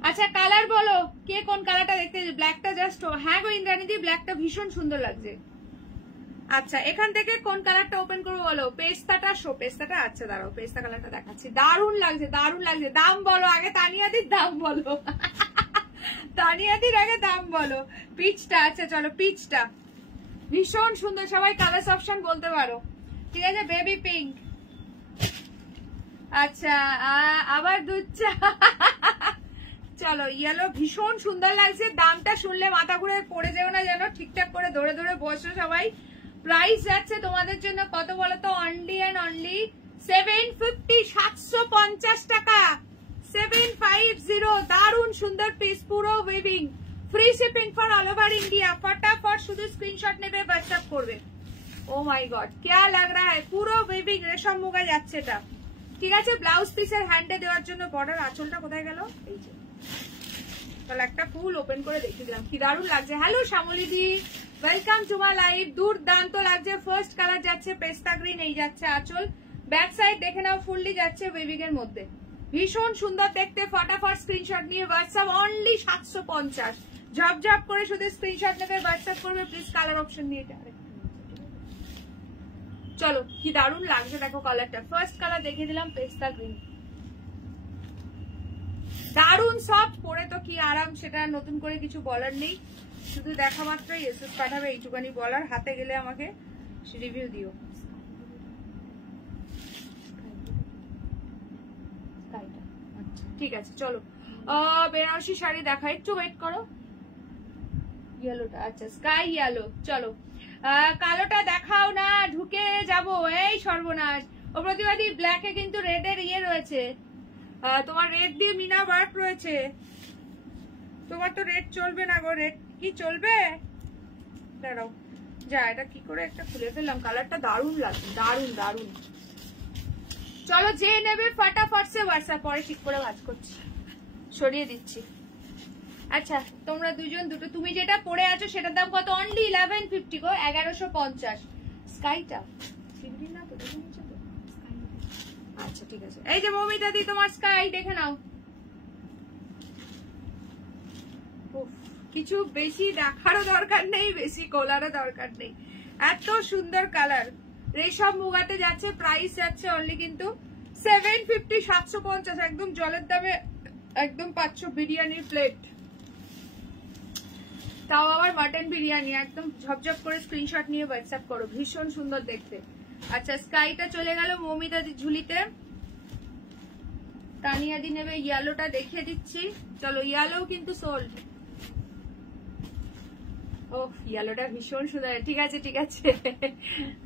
আচ্ছা কালার বলো, কে কোন কালারটা দেখতে? ব্ল্যাকটা জাস্ট, হ্যাঁ গো ইন্দ্রাণীদি, ব্ল্যাকটা ভীষণ সুন্দর লাগছে। আচ্ছা এখান থেকে কোন কালারটা ওপেন করবো বলো। পেস্তাটা শো, পেস্তাটা। আচ্ছা দাঁড়াও, পেস্তা কালারটা দেখাচ্ছি। দারুণ লাগছে, দারুণ লাগছে। দাম বলো আগে, তানিয়াদির দাম বলো। তানিয়াদির আগে দাম বলো। পিচটা, আচ্ছা চলো পিচটা ভীষণ সুন্দর। সবাই কালার অপশন বলতে পারো, ঠিক আছে? Baby pink. আচ্ছা আবার দুধ চা। চলো ইয়েলো, ভীষণ সুন্দর লাগছে। দামটা শুনলে মাথা ঘুরে পড়ে যেও না যেন, ঠিকঠাক করে ধরে ধরে বসো সবাই। প্রাইস যাচ্ছে তোমাদের জন্য কত বলো তো? অনলি এন্ড অনলি 750, 750 টাকা। 750। দারুণ সুন্দর পিস, পুরো weaving, free shipping for all over India. ফটাফট শুধু স্ক্রিনশট নেবে, হোয়াটসঅ্যাপ করবে। ও মাই গড ক্যা লাগ রা হ্যায়, পুরো উইভিং রেশম মুগা যাচ্ছে এটা, ঠিক আছে? ব্লাউজ পিসের হ্যান্ডে দেওয়ার জন্য বর্ডার। আঁচলটা কোথায় গেল? এই যে, তাহলে একটা ফুল ওপেন করে দেখে দিলাম, কি দারুণ লাগছে। Hello Shyamali di, welcome to my live. দুর্দান্ত লাগছে। ফার্স্ট কালার যাচ্ছে পেস্তা গ্রিন, এই যাচ্ছে আঁচল। ব্যাক সাইড দেখে নাও, ফুললি যাচ্ছে উইভিং এর মধ্যে, ভীষণ সুন্দর দেখতে। ফটাফট স্ক্রিনশট নিয়ে হোয়াটসঅ্যাপ। অনলি 750। ঝপঝপ করে শুধু স্ক্রিনশট নেবে, হোয়াটসঅ্যাপ করবে প্লিজ কালার অপশন নিয়ে। চলো কি দারুণ লাগছে দেখো কালারটা। ফার্স্ট কালার দেখিয়ে দিলাম পেস্তা গ্রিন, দারুণ সফট, পরে তো কি আরাম, সেটা নতুন করে কিছু বলার নেই। শুধু দেখা মাত্রই এসএস পাঠাবে, এইটুকানি বলার। হাতে গেলে আমাকে রিভিউ দিও। ঠিক আছে চলো বেনারসি শাড়ি দেখা, একটু ওয়েট করো। ইয়েলোটা, আচ্ছা স্কাই ইয়েলো। চলো কালোটা দেখাও না, ঢুকে যাব। এই সর্বনাশ। ও প্রতিবাদী, ব্ল্যাকে কিন্তু রেডের ইয়ে রয়েছে, তোমার রেড দিয়ে মিনা ওয়ার্ক রয়েছে। তোমার তো রেড চলবে না গো। রেড কি চলবে? দাঁড়াও, যা এটা কি করে একটা খুলে ফেললাম। কালারটা দারুণ লাগছে, দারুণ দারুণ। চলো যে নেবে ফটাফট সে হোয়াটসঅ্যাপ, পরে ঠিক করে ভাজ করছি, সরিয়ে দিচ্ছি। আচ্ছা তোমরা দুজন দুটো, তুমি যেটা পরে আছো সেটার দাম কত? অনলি 1150 গো, 1150। স্কাইটা সিগরি না তো, দেখে নিচ্ছ তো? আচ্ছা ঠিক আছে। এই যে মমিতা দি, তোমার স্কাই দেখে নাও। কিছু বেশি দেখারও দরকার নেই, বেশি কোলারও দরকার নেই, এত সুন্দর কালার। রেশম মুগাতে যাচ্ছে, প্রাইস যাচ্ছে অনলি কিন্তু 750, 750। একদম জলের দামে একদম পাচ্ছ বিরিয়ানির প্লেট, তাও আবার মাটন বিরিয়ানি। একদম ঝপঝপ করে স্ক্রিনশট নিয়ে হোয়াটসঅ্যাপ করো, ভীষণ সুন্দর দেখতে। আচ্ছা স্কাইটা চলে গেল মৌমিতা ঝুলিতে। তানিয়াদি নেবে ইয়েলোটা, দেখিয়ে দিচ্ছি। চলো ইয়েলো কিন্তু সোল্ড। ও ইয়েলোটা ভীষণ সুন্দর, ঠিক আছে ঠিক আছে।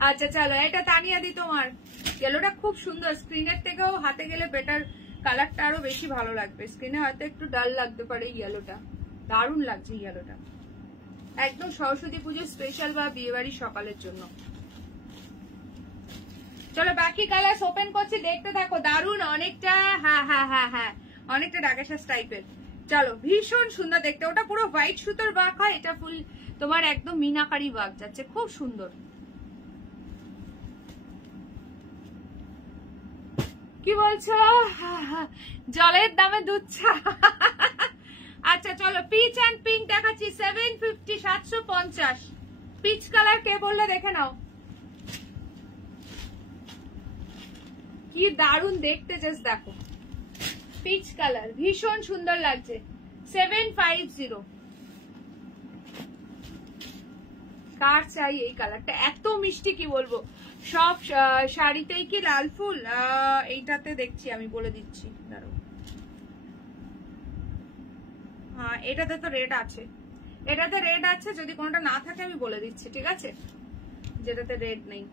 আচ্ছা চলো এটা তানিয়া দি তোমার। ইয়েলোটা খুব সুন্দর, স্ক্রিনের থেকেও হাতে গেলে বেটার, কালারটা আরো বেশি ভালো লাগবে, স্ক্রিনে হয়তো একটু ডাল লাগতে পারে। ইয়েলোটা দারুণ লাগছে, ইয়েলোটা একদম সরস্বতী পুজোর স্পেশাল বা বিয়ে বাড়ির সকালের জন্য। চলো বাকি কালার ওপেন করছি, দেখতে থাকো। দারুণ অনেকটা, হ্যাঁ হ্যাঁ হ্যাঁ হ্যাঁ অনেকটা ডাকেশাস টাইপের। চলো ভীষণ সুন্দর দেখতে, ওটা পুরো হোয়াইট সুতোর বাঁক হয়, এটা ফুল তোমার একদম মিনাকারি বাঁক যাচ্ছে, খুব সুন্দর। কি বলছো? জলের দামে দুধ চা। আচ্ছা চলো পিচ অ্যান্ড পিঙ্ক দেখাচ্ছি 750, 750। পিচ কালার কে বললে দেখে নাও, কি দারুণ দেখতে, জাস্ট দেখো পিচ কালার ভীষণ সুন্দর লাগছে। 750। কার চাই এই কালারটা, এত মিষ্টি কি বলবো। সব শাড়িতেই কি লাল ফুল, এইটাতে দেখছি আমি বলে দিচ্ছি দাঁড়াও। হ্যাঁ এটাতে তো রেড আছে, এটাতে রেড আছে, যদি কোনোটা না থাকে আমি বলে দিচ্ছি, ঠিক আছে, যেটাতে রেড নেই।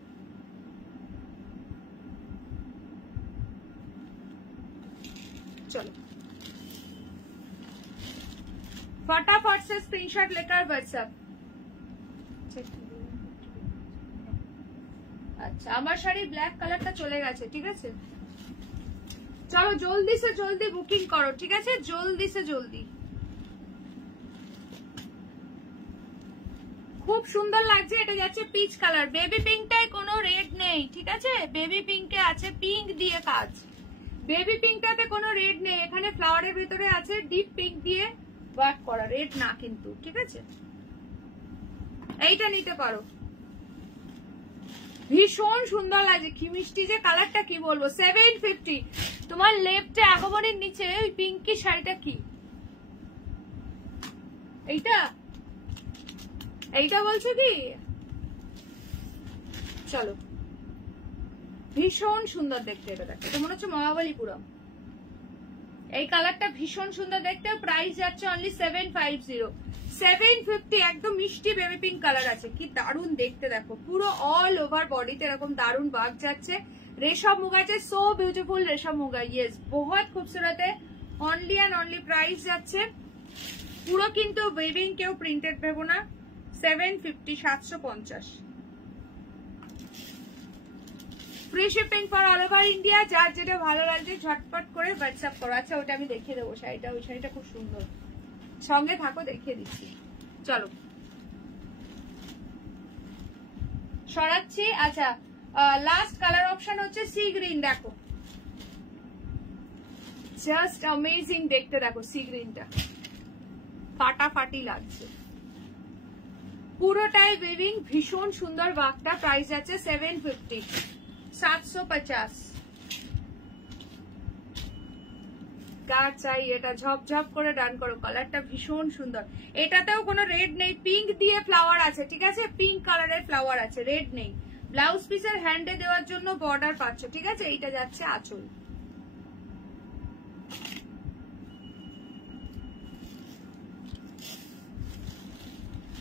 चलो फटाफट से स्क्रीनशॉट लेकर व्हाट्सएप। আচ্ছা আমার শাড়ি ব্ল্যাক কালারটা চলে গেছে, ঠিক আছে চলো জলদি সে জলদি বুকিং করো, ঠিক আছে জলদি সে জলদি। খুব সুন্দর লাগছে, এটা যাচ্ছে পিচ কালার, বেবি পিঙ্কটায় কোনো রেড নেই, ঠিক আছে বেবি পিঙ্কে আছে পিঙ্ক দিয়ে কাজ, বেবি পিঙ্কটাতে কোনো রেড নেই, এখানে ফ্লাওয়ারের ভিতরে আছে ডিপ পিঙ্ক দিয়ে ওয়ার্ক করা, রেড না কিন্তু, ঠিক আছে এইটা নিতে পারো। ভীষণ সুন্দর লাগছে, কি মিষ্টি যে কালারটা, কি বলবো। 750। তোমার লেফটে আগমনের নিচে ওই পিঙ্কি শাড়িটা কি, এইটা এইটা বলছো কি? চলো ভীষণ সুন্দর দেখতে, এটা দেখো, এটা মনে হচ্ছে মহাবলীপুরম। এই কালারটা ভীষণ সুন্দর দেখতে, প্রাইস যাচ্ছে অনলি 750। 750 একদম মিষ্টি বেবি পিঙ্ক কালার আছে, কি দারুণ দেখতে দেখো, পুরো অল ওভার বডিতে এরকম দারুণ বাগ যাচ্ছে, রেশম মুগা আছে, সো বিউটিফুল রেশম মুগা, ইয়েস বহুত খুবসুরত है। অনলি এন্ড অনলি প্রাইস যাচ্ছে পুরো কিন্তু ওয়েভিং, কেউ প্রিন্টেড ভেবো না, 750 750। Free shipping for all over India, যার যেটা ভালো লাগছে ঝটপট করে হোয়াটসঅ্যাপ করো। আচ্ছা ওটা আমি দেখিয়ে দেবো শাড়িটা, ওই শাড়িটা খুব সুন্দর, সঙ্গে থাকো দেখিয়ে দিচ্ছি। চলো সরাচ্ছি। আচ্ছা লাস্ট কালার অপশন হচ্ছে সি গ্রিন, দেখো জাস্ট অ্যামেজিং দেখতে, দেখো সি গ্রিনটা ফাটাফাটি লাগছে, পুরোটাই ওয়েভিং, ভীষণ সুন্দর ওয়ার্কটা, প্রাইস আছে 750 750। কার চাই এটা, ঝপঝপ করে ডান করো, কালারটা ভীষণ সুন্দর, এটাতেও কোনো রেড নেই, পিঙ্ক দিয়ে ফ্লাওয়ার আছে, ঠিক আছে পিঙ্ক কালারের ফ্লাওয়ার আছে, রেড নেই। ব্লাউজ পিসের হ্যান্ডে দেওয়ার জন্য বর্ডার পাচ্ছ, ঠিক আছে এইটা যাচ্ছে আঁচল।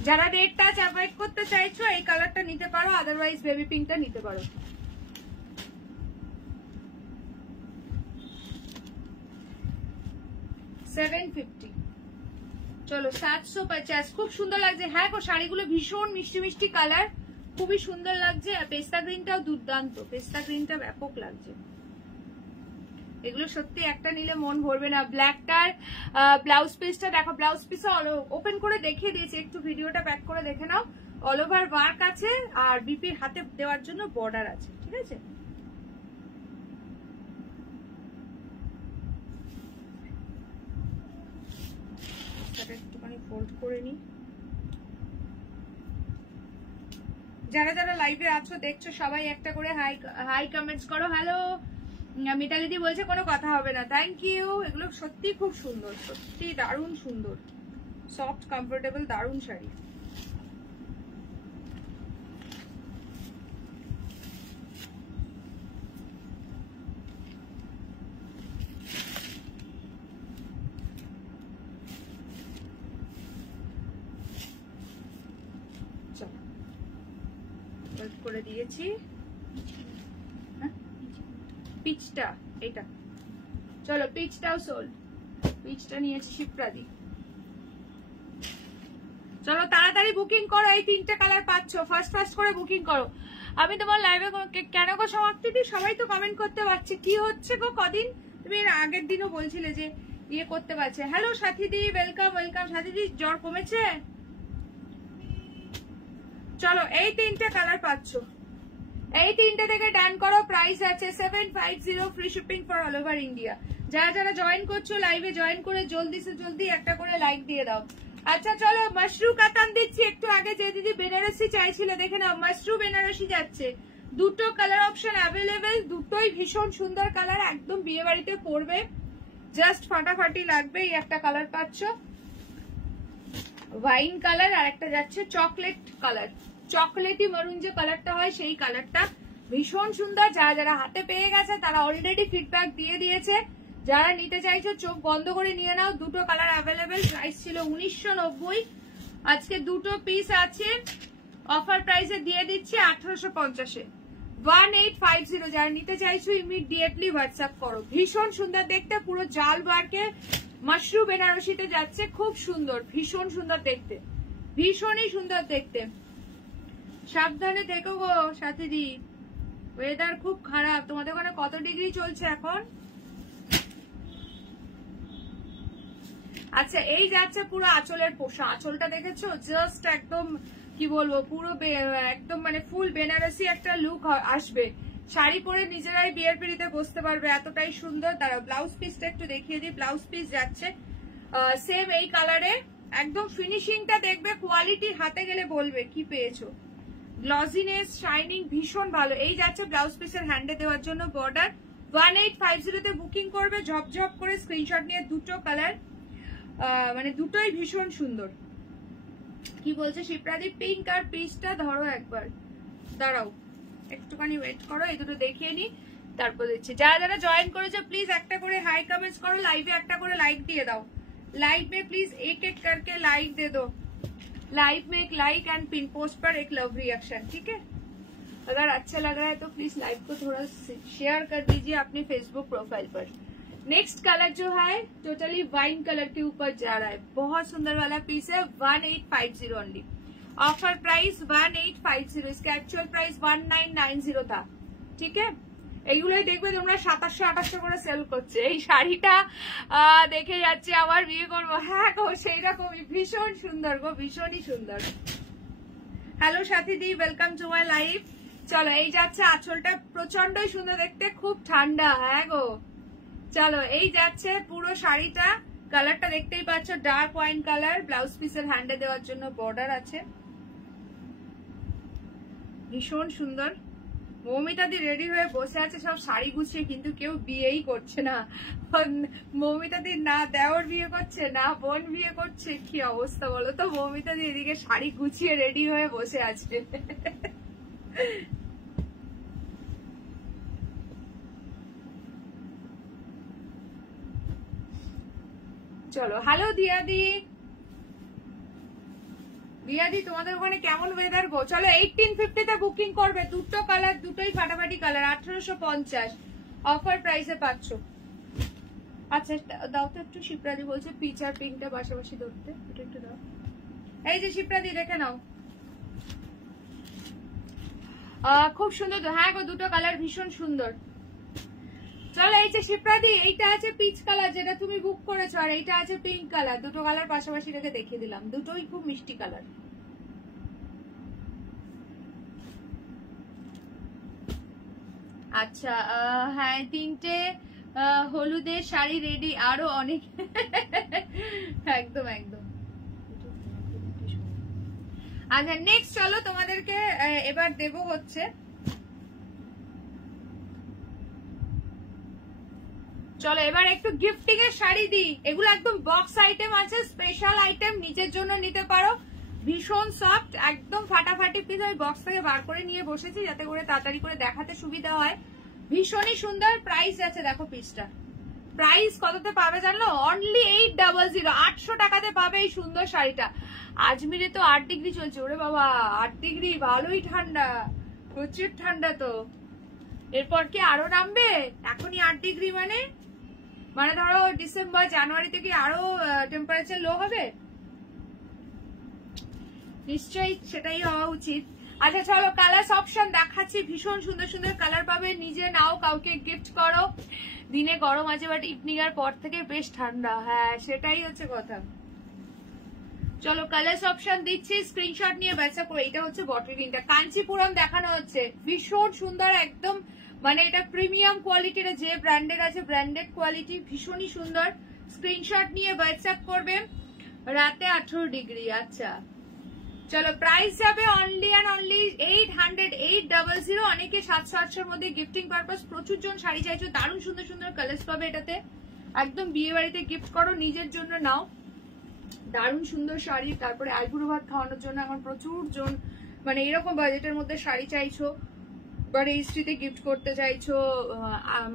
যারা রেড টাচ অ্যাভয়েড করতে চাইছো এই কালারটা নিতে পারো, আদারওয়াইজ বেবি পিঙ্কটা নিতে পারো। চলো 750, খুব সুন্দর লাগছে। হ্যাঁ গো শাড়িগুলো ভীষণ মিষ্টি মিষ্টি কালার, খুবই সুন্দর লাগছে, আর পেস্তা গ্রিনটাও দুর্দান্ত, পেস্তা গ্রিনটা ব্যাপক লাগছে, এগুলো সত্যি একটা নিলে মন ভরবে না। ব্ল্যাকটার ব্লাউজ পিসটা দেখো, ব্লাউজ পিসটা ওপেন করে দেখিয়ে দিয়েছি, একটু ভিডিওটা ব্যাক করে দেখে নাও, অল ওভার ওয়ার্ক আছে, আর বিপির হাতে দেওয়ার জন্য বর্ডার আছে, ঠিক আছে একটুখানি ফোল্ড করে নি। যারা যারা লাইভে আছো দেখছো সবাই একটা করে হাই হাই কমেন্টস করো। হ্যালো মিতালিদি বলছে কোনো কথা হবে না, থ্যাংক ইউ। এগুলো সত্যি খুব সুন্দর, সত্যি দারুণ সুন্দর, সফট কমফোর্টেবল দারুণ শাড়ি। করে দিয়েছি। পিচটা এটা, চলো পিচটাও সোল্ড, পিচটা নিয়েছি শিপ্রাদি। চলো তাড়াতাড়ি বুকিং করো, এই 3টে কালার পাচ্ছ, ফার্স্ট করে বুকিং করো। আমি তোমার লাইভে কেন গো সমাপ্তি দি, সবাই তো কমেন্ট করতে পারছে, কি হচ্ছে গো কদিন? তুমি এর আগের দিনও বলছিলে যে ইয়ে করতে পারছে। হ্যালো সাথী দি, ওয়েলকাম ওয়েলকাম। সাথী দি জ্বর কমেছে? চলো এই 3টে কালার পাচ্ছ, এই 3টে থেকে ডান করো। প্রাইস আছে 750, free shipping for all over India. যারা যারা জয়েন করছো লাইভে জয়েন করে জলদি সে জলদি একটা করে লাইক দিয়ে দাও। আচ্ছা চলো মাশরু কাতান দিচ্ছি একটু আগে, যে দিদি বেনারসি চাইছিল দেখে নাও, মাশরু বেনারসি যাচ্ছে। দুটো কালার অপশন অ্যাভেলেবেল, দুটোই ভীষণ সুন্দর কালার, একদম বিয়ে বাড়িতে পরবে, জাস্ট ফাটাফাটি লাগবে। এই একটা কালার পাচ্ছ ওয়াইন কালার, আর একটা যাচ্ছে চকলেট কালার, চকলেটি মারুন যে কালারটা হয় সেই কালারটা, ভীষণ সুন্দর। যারা যারা হাতে পেয়ে গেছে তারা অলরেডি ফিডব্যাক দিয়ে দিয়েছে। যারা নিতে চাইছো চোখ বন্ধ করে নিয়ে নাও, দুটো কালার অ্যাভেলেবেল। প্রাইস ছিল 1990, আজকে দুটো পিস আছে, অফার প্রাইসে দিয়ে দিচ্ছি 1850-এ। 1850 যারা নিতে চাইছো ইমিডিয়েটলি হোয়াটসঅ্যাপ করো। ভীষণ সুন্দর দেখতে, পুরো জাল ওয়ার্কে মাশরু বেনারসিতে যাচ্ছে, খুব সুন্দর, ভীষণ সুন্দর দেখতে, ভীষণই সুন্দর দেখতে। সাবধানে থেকো গো সাথীদি, ওয়েদার খুব খারাপ। তোমাদের ওখানে কত ডিগ্রি চলছে এখন? আচ্ছা এই যাচ্ছে পুরো আঁচলের পোষা, আঁচলটা দেখেছো? জাস্ট একদম কি বলবো, পুরো একদম মানে ফুল বেনারসি একটা লুক আসবে। শাড়ি পরে নিজেরাই বিয়ের পিড়িতে বসতে পারবে, এতটাই সুন্দর। তারা ব্লাউজ পিসটা একটু দেখিয়ে দিই। ব্লাউজ পিস যাচ্ছে সেম এই কালারে, একদম ফিনিশিংটা দেখবে, কোয়ালিটি হাতে গেলে বলবে কি পেয়েছো। গ্লসিনেস শাইনিং ভীষণ ভালো। এই যাচ্ছে ব্লাউজ পিসের হ্যান্ডে দেওয়ার জন্য বর্ডার। 1850-তে বুকিং করবে ঝপঝপ করে, স্ক্রিনশট নিয়ে। দুটো কালার মানে দুটোই ভীষণ সুন্দর। কি বলছে শিপ্রাদি? পিঙ্ক আর পিচটা ধরো একবার, দাঁড়াও একটুখানি ওয়েট করো, এই দুটো দেখিয়ে নি তারপর দিচ্ছি। যারা যারা জয়েন করেছে প্লিজ একটা করে হাই কমেন্টস করো, লাইভে একটা করে লাইক দিয়ে দাও। लाइव में प्लीज एक एक करके लाइक दे दो। लाइव में एक लाइक एंड पिन पोस्ट पर एक लव रिएक्शन, ठीक है? अगर अच्छा लग रहा है तो प्लीज लाइव को थोड़ा शेयर कर दीजिए अपने फेसबुक प्रोफाइल पर। नेक्स्ट कलर जो है टोटली वाइन कलर के ऊपर जा रहा है, बहुत सुंदर वाला पीस है। 1850 ओनली, ऑफर प्राइस 1850। इसका एक्चुअल प्राइस 1990 था, ठीक है? এইগুলোই দেখবে তোমরা 2700-2800 করে সেল করছে। এই শাড়িটা দেখে যাচ্ছে আবার বিয়ে করবো। হ্যাঁ গো সেই রকমই, ভীষণ সুন্দর গো, ভীষণই সুন্দর। Hello Sathi the, welcome to my live. চলো এই যাচ্ছে আঁচলটা, প্রচন্ডই সুন্দর দেখতে, খুব ঠান্ডা। হ্যাঁ গো চলো এই যাচ্ছে পুরো শাড়িটা, কালারটা দেখতেই পাচ্ছ ডার্ক ওয়াইন কালার। ব্লাউজ পিসের হ্যান্ডে দেওয়ার জন্য বর্ডার আছে, ভীষণ সুন্দর। মৌমিতা দি রেডি হয়ে বসে আছে সব শাড়ি গুছিয়ে, কিন্তু কেউ বিয়েই করছে না। মৌমিতা দি না দেওর বিয়ে করছে না বোন বিয়ে করছে, কি অবস্থা বলো তো? মৌমিতা দি এদিকে শাড়ি গুছিয়ে রেডি হয়ে বসে আছে। চলো হ্যালো দিয়াদি, দিয়াদি তোমাদের ওখানে কেমন ওয়েদার গো? চলো 1850-তে বুকিং করবে, দুটো কালার, দুটোই ফাটাফাটি কালার। 1850 অফার প্রাইসে পাচ্ছ। আচ্ছা দাও তো একটু, শিপ্রাদি বলছে পিচ আর পিঙ্কটা পাশাপাশি ধরতে, এটা একটু দাও। এই যে শিপ্রাদি দেখে নাও, খুব সুন্দর তো। হ্যাঁ গো দুটো কালার ভীষণ সুন্দর। চলো এই যে শিপ্রাদি, এইটা আছে পিচ কালার যেটা তুমি বুক করেছো, আর এইটা আছে পিঙ্ক কালার। দুটো কালার পাশাপাশি রেখে দেখিয়ে দিলাম, দুটোই খুব মিষ্টি কালার। আচ্ছা হ্যাঁ 3টে হলুদের শাড়ি রেডি, আরো অনেক। একদম একদম। আচ্ছা নেক্সট চলো তোমাদেরকে এবার দেব হচ্ছে, চলো এবার একটু গিফটিং এর শাড়ি দিই। এগুলো একদম বক্স আইটেম আছে, স্পেশাল আইটেম, নিজের জন্য নিতে পারো। ভীষণ সফট, একদম ফাটাফাটি পিস। ওই বক্স থেকে বার করে নিয়ে বসেছি যাতে করে তাড়াতাড়ি করে দেখাতে সুবিধা হয়। ভীষণই সুন্দর। প্রাইস আছে দেখো পিসটা, প্রাইস কততে পাবে জানো? অনলি 800, 800 টাকাতে পাবে এই সুন্দর শাড়িটা। আজমিরে তো 8 ডিগ্রি চলছে, ওরে বাবা 8 ডিগ্রি, ভালোই ঠান্ডা। প্রচুর ঠান্ডা তো। এরপর কি আরো নামবে? এখনই 8 ডিগ্রি, মানে ধরো ডিসেম্বর জানুয়ারি থেকে আরো টেম্পারেচার লো হবে? নিশ্চয়ই সেটাই হওয়া উচিত। আচ্ছা চলো কালার অপশন দেখাচ্ছি, ভীষণ সুন্দর সুন্দর কালার পাবে, নিজে নাও কাউকে গিফট করো। দিনে গরম আছে বাট ইভিনিং এর পর থেকে বেশ ঠান্ডা, হ্যাঁ সেটাই হচ্ছে কথা। চলো কালার অপশন দিচ্ছি, স্ক্রিনশট নিয়ে ব্যবসা করে। এটা হচ্ছে বটল গ্রিনটা, কাঞ্চিপুরম দেখানো হচ্ছে, ভীষণ সুন্দর একদম, মানে এটা প্রিমিয়াম কোয়ালিটির, যে ব্র্যান্ডেড আছে ব্র্যান্ডেড কোয়ালিটি, ভীষণই সুন্দর। স্ক্রিনশট নিয়ে হোয়াটসঅ্যাপ করবে। রাতে 18 ডিগ্রি। আচ্ছা চলো প্রাইস যাবে অনলি অ্যান্ড অনলি 800 অনেকে 700-800 মধ্যে গিফটিং পারপাস। প্রচুর জন শাড়ি চাইছো, দারুণ সুন্দর সুন্দর কালার্স পাবে এটাতে, একদম বিয়ে বাড়িতে গিফট করো, নিজের জন্য নাও, দারুণ সুন্দর শাড়ি। তারপরে আইবুড়ো ভাত খাওয়ানোর জন্য এখন প্রচুর জন মানে এরকম বাজেটের মধ্যে শাড়ি চাইছো, রেজিস্ট্রিতে গিফট করতে চাইছো,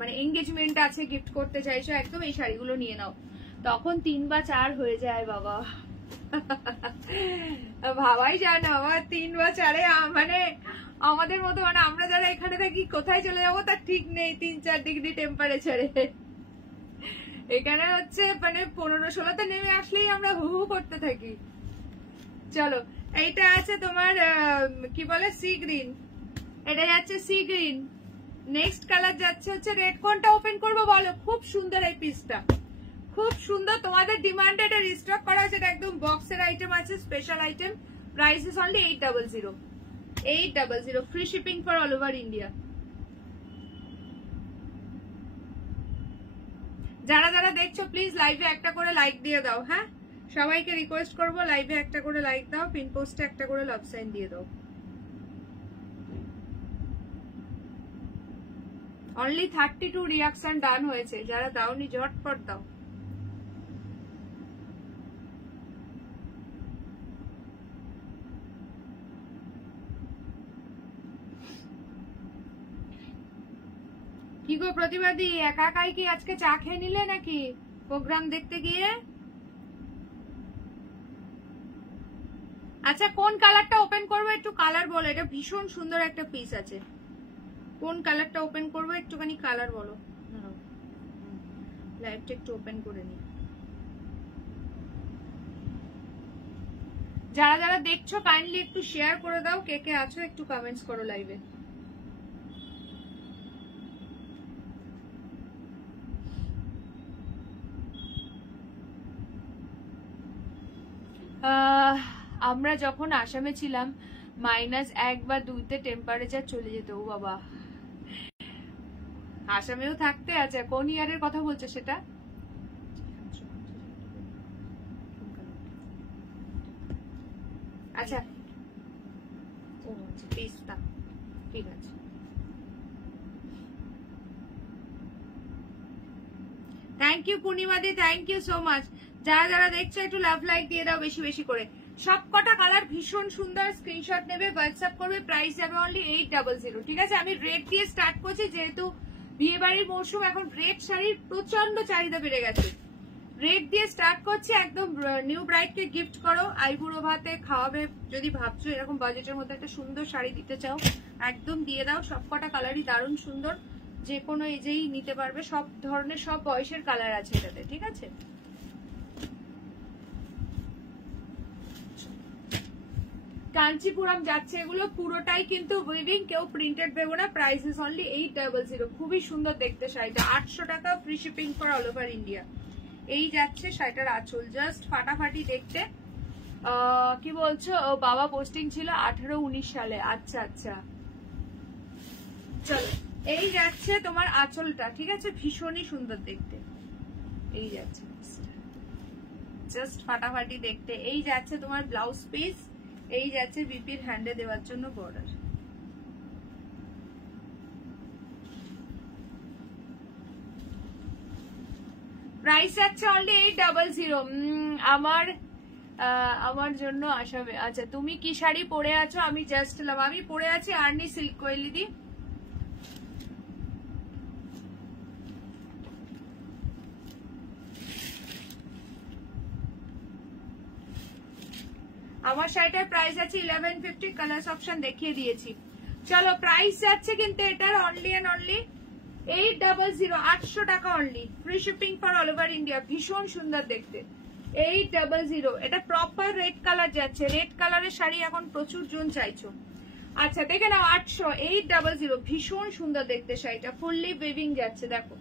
মানে এঙ্গেজমেন্ট আছে গিফট করতে চাইছো, একদম এই শাড়িগুলো নিয়ে নাও। তখন 3 বা 4 হয়ে যায় বাবা, ভাবাই যায় না বাবা 3 বা 4-এ, মানে আমাদের মতো, মানে আমরা যারা এখানে থাকি কোথায় চলে যাবো তার ঠিক নেই 3-4 ডিগ্রি টেম্পারেচারে। এখানে হচ্ছে মানে 15-16তে নেমে আসলেই আমরা হু হু করতে থাকি। চলো এইটা আছে তোমার কি বলে সি গ্রিন, এটা যাচ্ছে সি গ্রিন। নেক্সট কালার যাচ্ছে হচ্ছে রেড। কোনটা ওপেন করবো বলো? খুব সুন্দর এই পিসটা, খুব সুন্দর, তোমাদের ডিমান্ডে এটা রিস্টক করা আছে, এটা একদম বক্সের আইটেম আছে, special item. Price is only 800 free shipping for all over India. যারা যারা দেখছো প্লিজ লাইভে একটা করে লাইক দিয়ে দাও, হ্যাঁ সবাইকে রিকোয়েস্ট করবো লাইভে একটা করে লাইক দাও, পিন পোস্টে একটা করে লাভ সাইন দিয়ে দাও। অনলি 32 রিয়াকশন ডান হয়েছে, যারা দাওনি ঝটপট দাও। কি গো প্রতিবাদী, একা একাই কি আজকে চা খেয়ে নিলে নাকি প্রোগ্রাম দেখতে গিয়ে? আচ্ছা কোন কালারটা ওপেন করবো একটু কালার বলো, এটা ভীষণ সুন্দর একটা পিস আছে, কোন কালারটা ওপেন করবো একটুখানি কালার বলো। লাইভটা একটু ওপেন করে নি। যারা যারা দেখছো কাইন্ডলি একটু শেয়ার করে দাও, কে কে আছো একটু কমেন্টস করো লাইভে। আমরা যখন আসামে ছিলাম -1 বা 2-তে টেম্পারেচার চলে যেত। ও বাবা, আসামেও থাকতে আছে। কোন ইয়ারের কথা বলছো সেটা? আচ্ছা ও আচ্ছা পিস্তা, ঠিক আছে। থ্যাংক ইউ পূর্ণিমাদি, থ্যাংক ইউ সো মাচ। যারা যারা দেখছো একটু লাভ লাইক দিয়ে দাও বেশি বেশি করে। সবকটা কালার ভীষণ সুন্দর, স্ক্রিনশট নেবে হোয়াটসঅ্যাপ করবে। প্রাইস যাবে অনলি 800, ঠিক আছে। আমি রেড দিয়ে স্টার্ট করছি, যেহেতু বিয়ে বাড়ির মৌসুম, এখন রেড শাড়ির প্রচন্ড চাহিদা বেড়ে গেছে। রেড দিয়ে স্টার্ট করছি, একদম নিউ ব্রাইড কে গিফট করো, আইবুড়ো ভাতে খাওয়াবে যদি ভাবছো, এরকম বাজেটের মধ্যে একটা সুন্দর শাড়ি দিতে চাও একদম দিয়ে দাও। সবকটা কালারই দারুণ সুন্দর, যে কোনো এজেই নিতে পারবে, সব ধরনের সব বয়সের কালার আছে এটাতে, ঠিক আছে। কাঞ্চিপুরম যাচ্ছে, এগুলো পুরোটাই কিন্তু উইভিং, কেউ প্রিন্টেড ভেবো না। Price is only 800। খুবই সুন্দর দেখতে শাড়িটা, 800 টাকা, free shipping for all over India. এই যাচ্ছে শাড়িটার আঁচল, জাস্ট ফাটাফাটি দেখতে। কি বলছো? ও বাবা পোস্টিং ছিল 18-19 সালে। আচ্ছা আচ্ছা চলো, এই যাচ্ছে তোমার আঁচলটা, ঠিক আছে, ভীষণই সুন্দর দেখতে। এই যাচ্ছে জাস্ট ফাটাফাটি দেখতে। এই যাচ্ছে তোমার ব্লাউজ পিস, এই যাচ্ছে বিপির হ্যান্ডে দেওয়ার জন্য বর্ডার। প্রাইস যাচ্ছে অনলি 800। আমার জন্য আসামে। আচ্ছা তুমি কি শাড়ি পরে আছো? আমি জাস্ট আমি পরে আছি আর্নি সিল্ক কোয়েলিদি। আমার শাড়িটার প্রাইস আছে 1150। কালার অপশন দেখিয়ে দিয়েছি। চলো প্রাইস যাচ্ছে কিন্তু এটার অনলি এন্ড অনলি 800, 800 টাকা only, free shipping for all over India. ভীষণ সুন্দর দেখতে, 800। এটা প্রপার রেড কালার যাচ্ছে, রেড কালারের শাড়ি এখন প্রচুর জন চাইছো। আচ্ছা দেখে নাও 800, 800, ভীষণ সুন্দর দেখতে শাড়িটা, ফুললি ওয়েভিং যাচ্ছে। দেখো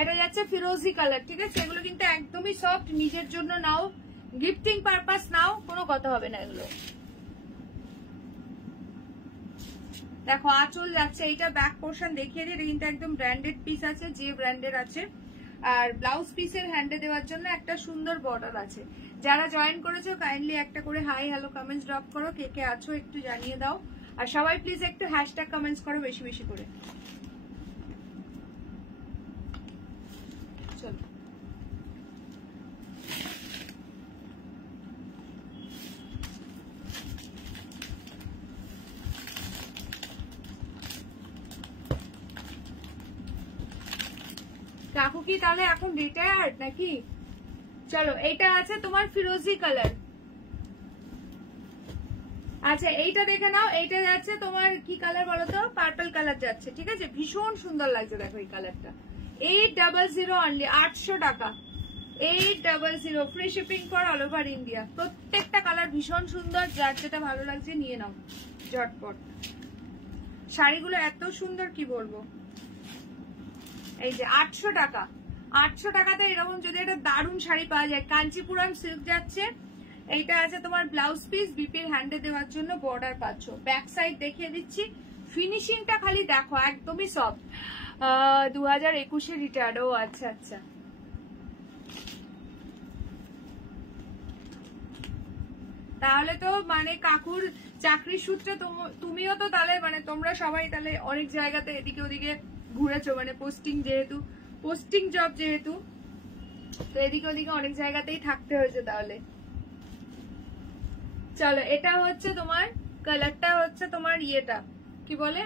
এটা যাচ্ছে ফিরোজি কালার, ঠিক আছে? এগুলো কিন্তু একদমই সফট, নিজের জন্য নাও, গিফটিং পারপাস নাও, কোনো কথা হবে না এগুলো। দেখো আঁচল যাচ্ছে, এইটা ব্যাক পোর্শন দেখিয়ে দিই, এটা কিন্তু একদম ব্র্যান্ডেড পিস আছে, যে ব্র্যান্ডের আছে। আর ব্লাউজ পিসের হ্যান্ডে দেওয়ার জন্য একটা সুন্দর বর্ডার আছে। যারা জয়েন করেছো কাইন্ডলি একটা করে হাই হ্যালো কমেন্টস ড্রপ করো, কে কে আছো একটু জানিয়ে দাও। আর সবাই প্লিজ একটু হ্যাশট্যাগ কমেন্টস করো বেশি বেশি করে। চলো কাকু কি তাহলে এখন রিটায়ার্ড নাকি? চলো এইটা আছে তোমার ফিরোজি কালার। আচ্ছা এইটা দেখে নাও, এইটা যাচ্ছে তোমার কি কালার বলো তো? পার্পল কালার যাচ্ছে, ঠিক আছে? ভীষণ সুন্দর লাগছে দেখো এই কালারটা। 800 অনলি, 800 টাকা, 800, free shipping for all over India. প্রত্যেকটা কালার ভীষণ সুন্দর, যার যেটা ভালো লাগছে নিয়ে নাও ঝটপট। শাড়িগুলো এত সুন্দর কি বলবো। এই যে 800 টাকা, 800 টাকাতে এরকম যদি একটা দারুণ শাড়ি পাওয়া যায়। কাঞ্চিপুরম সিল্ক যাচ্ছে, এইটা আছে তোমার ব্লাউজ পিস, বিপির হ্যান্ডে দেওয়ার জন্য বর্ডার পাচ্ছ। ব্যাক সাইড দেখিয়ে দিচ্ছি, ফিনিশিংটা খালি দেখো, একদমই সফট। 2021-এ রিটায়ার্ড, ও আচ্ছা আচ্ছা। তাহলে তো মানে কাকুর চাকরির সূত্রে তুমিও তো তাহলে মানে তোমরা সবাই তাহলে অনেক জায়গাতে এদিকে ওদিকে ঘুরেছো, মানে পোস্টিং জব যেহেতু, তো এদিকে ওদিকে অনেক জায়গাতেই থাকতে হয়েছে তাহলে। চলো এটা হচ্ছে তোমার কালারটা, হচ্ছে তোমার ইয়েটা কি বলে,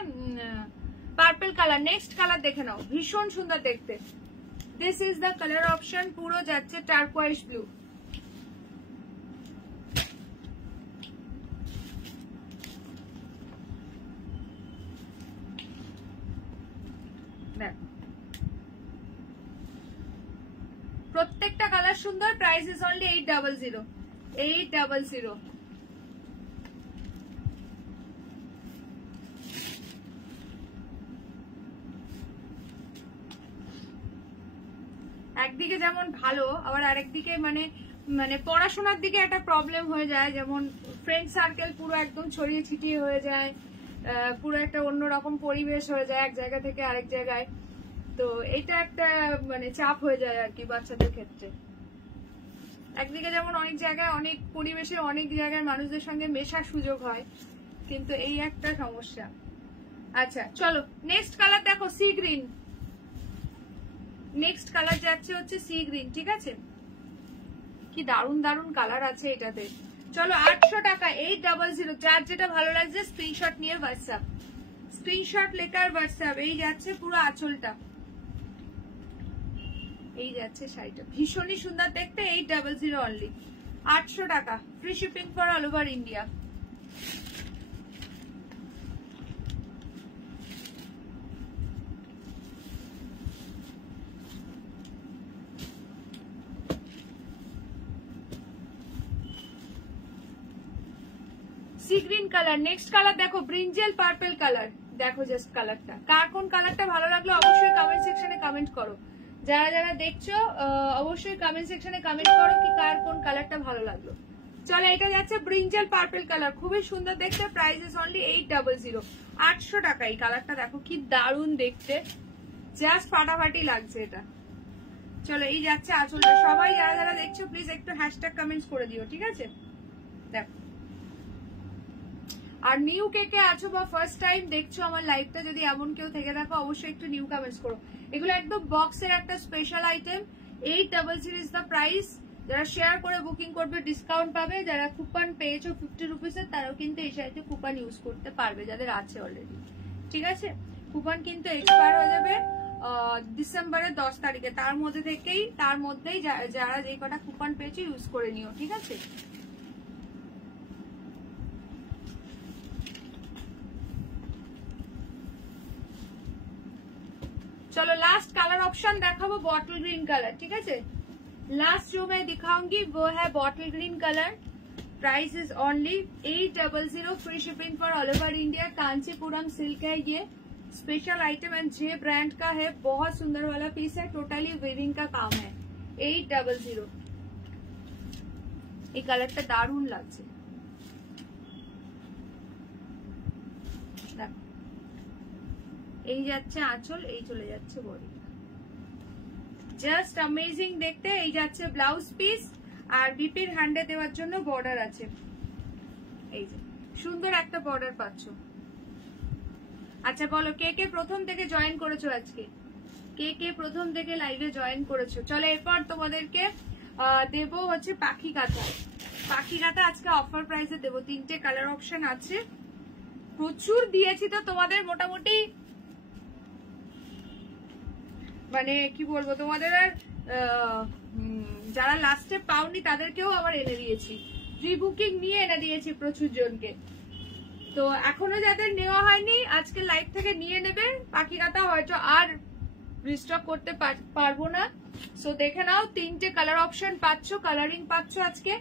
পার্পল কালার। নেক্সট কালার দেখে নাও, ভীষণ সুন্দর দেখতে। This is the colour option, পুরো যাচ্ছে টার্কোয়াইজ ব্লু। প্রত্যেকটা কালার সুন্দর, প্রাইস ইজ অনলি 800, 800। একদিকে যেমন ভালো, আবার আরেকদিকে মানে মানে পড়াশোনার দিকে একটা প্রবলেম হয়ে যায়, যেমন ফ্রেন্ড সার্কেল পুরো একদম ছড়িয়ে ছিটিয়ে হয়ে যায়, পুরো একটা অন্যরকম পরিবেশ হয়ে যায় এক জায়গা থেকে আরেক জায়গায়। তো এটা একটা মানে চাপ হয়ে যায় আর কি বাচ্চাদের ক্ষেত্রে। একদিকে যেমন অনেক জায়গায় অনেক পরিবেশে অনেক জায়গায় মানুষদের সঙ্গে মেশার সুযোগ হয়, কিন্তু এই একটা সমস্যা। আচ্ছা চলো নেক্সট কালার দেখো, সি গ্রিন। নেক্সট কালার যাচ্ছে হচ্ছে সি গ্রিন, ঠিক আছে? কি দারুন দারুন কালার আছে এটাতে। চলো 800 টাকা, 800। যার যেটা ভালো লাগছে স্ক্রিনশট নিয়ে হোয়াটসঅ্যাপ, স্ক্রিনশট লেখার হোয়াটসঅ্যাপ। এই যাচ্ছে পুরো আঁচলটা, এই যাচ্ছে শাড়িটা, ভীষণই সুন্দর দেখতে। 800 অনলি, 800 টাকা, free shipping for all over India. Sea green colour. Next colour দেখো, ব্রিঞ্জেল পার্পল কালার। দেখো জাস্ট কালারটা, কার কোন কালারটা ভালো লাগলো অবশ্যই কমেন্ট সেকশনে কমেন্ট করো। যারা যারা দেখছো অবশ্যই কমেন্ট সেকশনে কমেন্ট করো কি কার কোন কালারটা ভালো লাগলো। চলো এটা যাচ্ছে ব্রিঞ্জেল পার্পল কালার, খুবই সুন্দর দেখতে। প্রাইস ইজ অনলি 800, 800 টাকা। এই কালারটা দেখো কি দারুণ দেখতে, জাস্ট ফাটাফাটি লাগছে এটা। চলো এই যাচ্ছে আঁচলটা। সবাই যারা যারা দেখছো প্লিজ একটু হ্যাশট্যাগ কমেন্টস করে দিও, ঠিক আছে? দেখো, আর নিউ কে কে আছো বা ফার্স্ট টাইম দেখছো আমার লাইভটা, যদি এমন কেউ থেকে দেখো অবশ্যই একটু নিউ কমেন্টস করো। এগুলো একদম বক্সের একটা special item, 800 is the price. যারা শেয়ার করে বুকিং করবে ডিসকাউন্ট পাবে, যারা কুপন পেয়েছো 50 রুপিসের তারাও কিন্তু এই শাড়িতে কুপন ইউজ করতে পারবে, যাদের আছে অলরেডি, ঠিক আছে? কুপন কিন্তু এক্সপায়ার হয়ে যাবে ডিসেম্বরের 10 তারিখে, তার মধ্যেই যারা যে কটা কুপন পেয়েছো ইউজ করে নিও, ঠিক আছে? चलो लास्ट कलर ऑप्शन देखाबो बॉटल ग्रीन कलर, ठीक है। लास्ट जो मैं दिखाऊंगी वो है bottle green colour. Price is only 800, free shipping for all over India. Kanchipuram silk है ये, special item and J brand का है। बहुत सुंदर वाला पीस है, टोटली वीविंग का काम है। 800 এই কালারটা দারুণ লাগছে। এই যাচ্ছে আঁচল, এই চলে যাচ্ছে বডি, জাস্ট অ্যামেজিং দেখতে। এই যাচ্ছে ব্লাউজ পিস আর বিপির হ্যান্ডে দেওয়ার জন্য বর্ডার আছে। এই যে সুন্দর একটা বর্ডার পাচ্ছ। আচ্ছা বলো কে কে প্রথম থেকে জয়েন করেছো আজকে, কে কে প্রথম থেকে লাইভে জয়েন করেছো। চলো এরপর তোমাদেরকে দেবো হচ্ছে পাখি কাঁথা। পাখি কাঁথা আজকে অফার প্রাইসে দেবো। 3টে কালার অপশন আছে, প্রচুর দিয়েছি তো তোমাদের, মোটামুটি মানে কি বলবো তোমাদের। আর যারা লাস্টে পাওনি তাদেরকেও আবার এনে দিয়েছি, প্রি বুকিং নিয়ে এনে দিয়েছি প্রচুর জনকে। তো এখনো যাদের নেওয়া হয়নি আজকে লাইভ থেকে নিয়ে নেবে। পাখি কাঁথা হয়তো আর রিস্টক করতে পারবো না, সো দেখে নাও। 3টে কালার অপশন পাচ্ছ, কালারিং পাচ্ছ আজকে।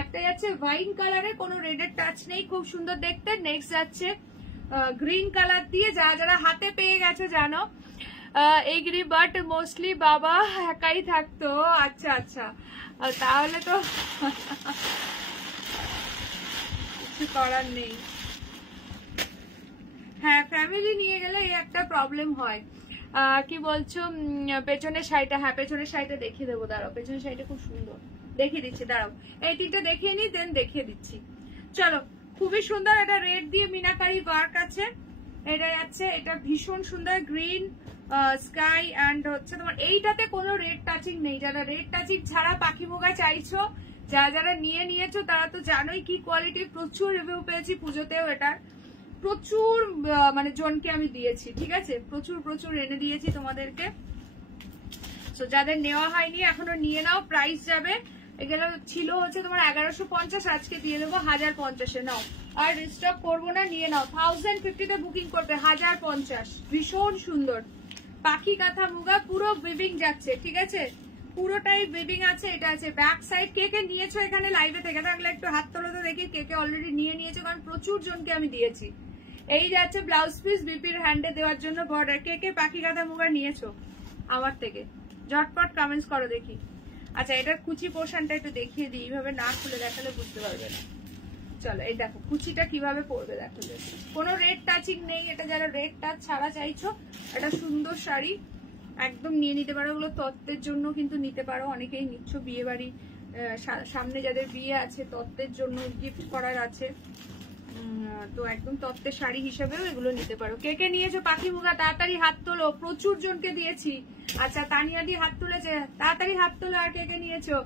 একটা যাচ্ছে ওয়াইন কালারে, কোনো রেডের টাচ নেই, খুব সুন্দর দেখতে। নেক্সট যাচ্ছে গ্রিন কালার দিয়ে, যারা যারা হাতে পেয়ে গেছো জানো। এগ্রি বাট মোস্টলি বাবা একাই থাকতো। আচ্ছা আচ্ছা, তাহলে তো কিছু করার নেই। হ্যাঁ ফ্যামিলি নিয়ে গেলে এই একটা প্রবলেম হয়। কি বলছো পেছনের শাড়িটা? হ্যাঁ পেছনের শাড়িটা দেখিয়ে দেবো, দাঁড়াও। পেছনের শাড়িটা খুব সুন্দর, দেখিয়ে দিচ্ছি, দাঁড়াও। এই তিনটা দেখিয়ে নি, দেন দেখিয়ে দিচ্ছি। চলো খুবই সুন্দর, এটা রেড দিয়ে মিনাকারি ওয়ার্ক আছে। এটা যাচ্ছে, এটা ভীষণ সুন্দর গ্রিন স্কাই অ্যান্ড হচ্ছে তোমার এইটাতে কোনো রেড টাচিং নেই। যারা রেড টাচিং ছাড়া পাখি মুগা চাইছো, যারা নিয়ে নিয়েছো তারা তো জানোই কি কোয়ালিটি। প্রচুর রিভিউ পেয়েছি পুজোতেও, এটার প্রচুর মানে জনকে আমি দিয়েছি, ঠিক আছে। প্রচুর প্রচুর এনে দিয়েছি তোমাদেরকে। তো যাদের নেওয়া হয়নি এখনো নিয়ে নাও। প্রাইস যাবে, এগুলো ছিল হচ্ছে তোমার 1150, আজকে দিয়ে দেবো 1050-এ। নাও, আর রিস্টক করবো না, নিয়ে নাও। 1050-তে বুকিং করবে, 1050। ভীষণ সুন্দর পাখি কাঁথা মুগা, পুরো উইভিং যাচ্ছে, ঠিক আছে। পুরোটাই উইভিং আছে। এটা আছে ব্যাক সাইড। কে কে নিয়েছো এখানে লাইভে থেকে থাকলে একটু হাত তোলো তো দেখি, কে কে অলরেডি নিয়ে নিয়েছো, কারণ প্রচুর জনকে আমি দিয়েছি। এই যাচ্ছে ব্লাউজ পিস, বিপির হ্যান্ডে দেওয়ার জন্য বর্ডার। কে কে পাখি কাঁথা মুগা নিয়েছো আমার থেকে ঝটপট কমেন্টস করো দেখি। আচ্ছা এটার কুচি পোর্শনটা একটু দেখিয়ে দিই, এইভাবে না খুলে দেখালে বুঝতে পারবে না। চলো এই দেখো কুচিটা কিভাবে পড়বে, দেখো। কোনো রেড টাচিং নেই, এটা যারা রেড টাচ ছাড়া চাইছো এটা সুন্দর শাড়ি একদম নিয়ে নিতে পারো। ওগুলো তত্ত্বের জন্য কিন্তু নিতে পারো, অনেকেই নিচ্ছ বিয়ে বাড়ি, সামনে যাদের বিয়ে আছে তত্ত্বের জন্য গিফট করার আছে, তো একদম তত্ত্বের শাড়ি হিসেবেও এগুলো নিতে পারো। কে কে নিয়েছো পাখি মুগা তাড়াতাড়ি হাত তোলো, প্রচুর জনকে দিয়েছি। আচ্ছা তানিয়াদি হাত তুলেছে, তাড়াতাড়ি হাত তোলো। আর কে কে নিয়েছো?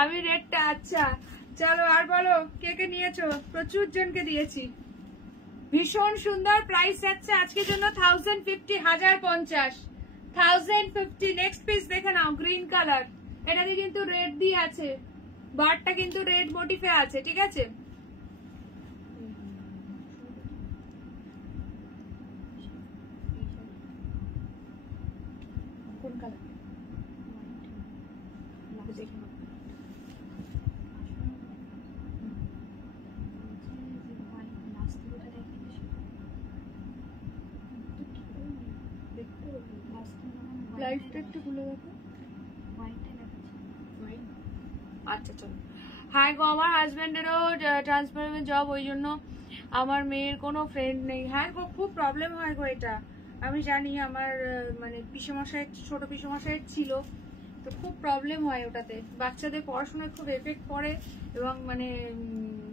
আমি রেডটা। আচ্ছা চলো আর বলো কে কে নিয়েছো? প্রচুর জনকে দিয়েছি, ভীষণ সুন্দর। প্রাইস যাচ্ছে আজকের জন্য 1050, 1050, 1050। নেক্সট পিস দেখে নাও, গ্রিন কালার। এটাতে কিন্তু রেড দিয়ে আছে, বারটা কিন্তু রেড মোটিফে আছে, ঠিক আছে। কোন কালার? লাইটটা একটু খুলে দেখো। আচ্ছা চলো। হ্যাঁ গো, আমার হাজবেন্ডেরও ট্রান্সফারের জব, ওই জন্য আমার মেয়ের কোনো ফ্রেন্ড নেই। হ্যাঁ গো খুব প্রবলেম হয় গো এটা, আমি জানি। আমার মানে পিসেমশাই, ছোট পিসেমশাইয়ের ছিল, তো খুব প্রবলেম হয় ওটাতে। বাচ্চাদের পড়াশোনায় খুব এফেক্ট পড়ে এবং মানে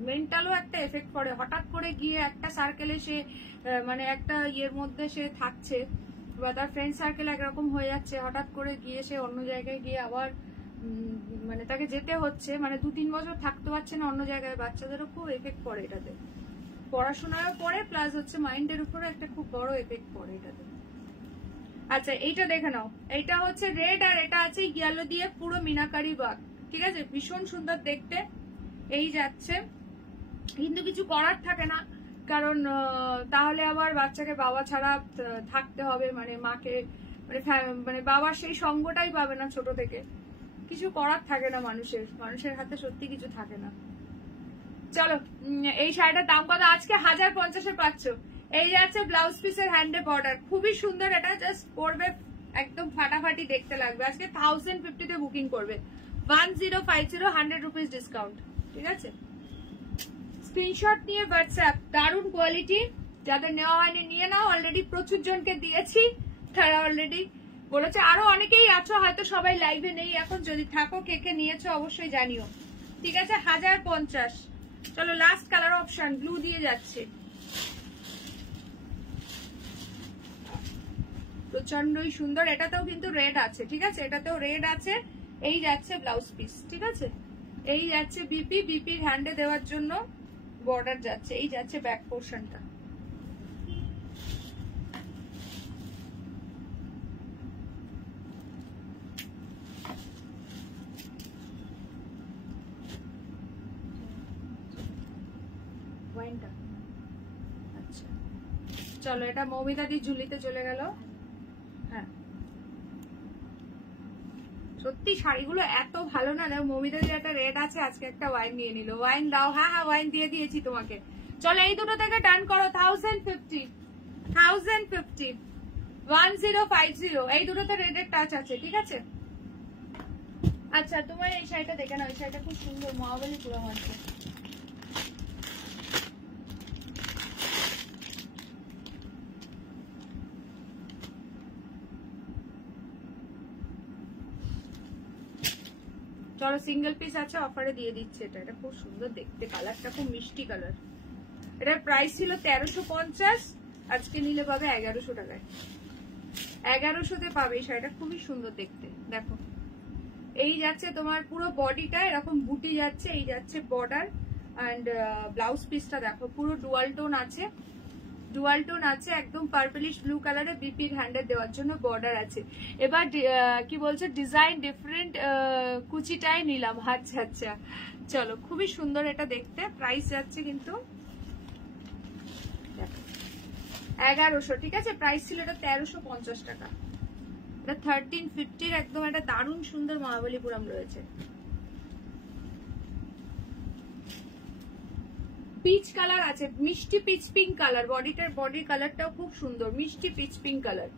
মেন্টালও একটা এফেক্ট পড়ে। হঠাৎ করে গিয়ে একটা সার্কেলে সে মানে একটা ইয়ের মধ্যে সে থাকছে, বা তার ফ্রেন্ড সার্কেল একরকম হয়ে যাচ্ছে, হঠাৎ করে গিয়ে সে অন্য জায়গায় গিয়ে আবার মানে তাকে যেতে হচ্ছে, মানে 2-3 বছর থাকতে পারছে না অন্য জায়গায়। বাচ্চাদেরও খুব এফেক্ট পড়ে এটাতে, পড়াশোনায়ও পড়ে, প্লাস হচ্ছে মাইন্ডের উপরে একটা খুব বড় এফেক্ট পড়ে এটাতে। আচ্ছা এইটা দেখে নাও, এইটা হচ্ছে রেড আর এটা আছে ইয়েলো দিয়ে পুরো মিনাকারি ওয়ার্ক, ঠিক আছে। ভীষণ সুন্দর দেখতে। এই যাচ্ছে, কিন্তু কিছু করার থাকে না, কারণ তাহলে আবার বাচ্চাকে বাবা ছাড়া থাকতে হবে, মানে মাকে মানে বাবার সেই সঙ্গটাই পাবে না ছোট থেকে, কিছু করার থাকে না মানুষের হাতে সত্যি কিছু থাকে না। চলো এই শাড়িটার দাম কত আজকে? 1050-এ পাচ্ছ। এই যাচ্ছে ব্লাউজ পিসের হ্যান্ডে বর্ডার, খুবই সুন্দর। এটা জাস্ট পরবে একদম ফাটাফাটি দেখতে লাগবে। আজকে 1050-তে বুকিং করবে। 1050, 100 রুপিস ডিসকাউন্ট। ঠিক আছে, স্ক্রিনশট নিয়ে হোয়াটসঅ্যাপ। দারুণ কোয়ালিটি, যাদের নেওয়া হয়নি নিয়ে নাও। অলরেডি প্রচুর জনকে দিয়েছি, তারা অলরেডি বলেছে। আরো অনেকেই আছো, হয়তো সবাই লাইভে নেই এখন। যদি থাকো কে কে নিয়েছো অবশ্যই জানিও। ঠিক আছে, 1050। চলো লাস্ট কালার অপশন ব্লু দিয়ে যাচ্ছে, প্রচন্ডই সুন্দর। এটাতেও কিন্তু রেড আছে। ঠিক আছে, এটাতেও রেড আছে। এই যাচ্ছে ব্লাউজ পিস। ঠিক আছে, এই যাচ্ছে বিপির হ্যান্ডে দেওয়ার জন্য বর্ডার যাচ্ছে। এই যাচ্ছে ব্যাক পোর্শনটা। আচ্ছা চলো, এটা মৌমিতা দি ঝুলিতে চলে গেল। হ্যাঁ সত্যি শাড়িগুলো এত ভালো না। মৌমিতা দি একটা রেড আছে, আজকে একটা ওয়াইন নিয়ে নিল। ওয়াইন দাও। হ্যাঁ হ্যাঁ ওয়াইন দিয়ে দিয়েছি তোমাকে। চলো এই দুটো থেকে ডান করো। 1050, 1050, 1050। এই দুটোতে রেডের টাচ আছে। ঠিক আছে, আচ্ছা তোমার এই শাড়িটা দেখে নাও। এই শাড়িটা খুব সুন্দর, মহাবলীপুরম আছে। চলো সিঙ্গেল পিস আছে, অফারে দিয়ে দিচ্ছে। এটা খুব সুন্দর দেখতে, কালারটা খুব মিষ্টি কালার। এটার প্রাইস ছিল 1350, আজকে নিলে পাবে 1100 টাকায়। 1100-তে পাবে এই শাড়িটা, খুবই সুন্দর দেখতে। দেখো এই যাচ্ছে তোমার পুরো বডিটা এরকম বুটি যাচ্ছে। এই যাচ্ছে বর্ডার অ্যান্ড ব্লাউজ পিসটা দেখো পুরো ডুয়াল টোন আছে। ডুয়াল টোন আছে একদম পার্পলিশ ব্লু কালারে। বিপির হ্যান্ডে দেওয়ার জন্য বর্ডার আছে। এবার কি বলছে, ডিজাইন ডিফারেন্ট কুচিটাই নিলাম। আচ্ছা আচ্ছা চলো, খুবই সুন্দর এটা দেখতে। প্রাইস যাচ্ছে কিন্তু 1100। ঠিক আছে, প্রাইস ছিল এটা 1350 টাকা। এটা 1350-র একদম একটা দারুণ সুন্দর মহাবলীপুরম রয়েছে। পিচ কালার আছে, মিষ্টি পিচ পিঙ্ক কালার। বডির কালারটাও খুব সুন্দর, মিষ্টি পিচ পিঙ্ক কালার।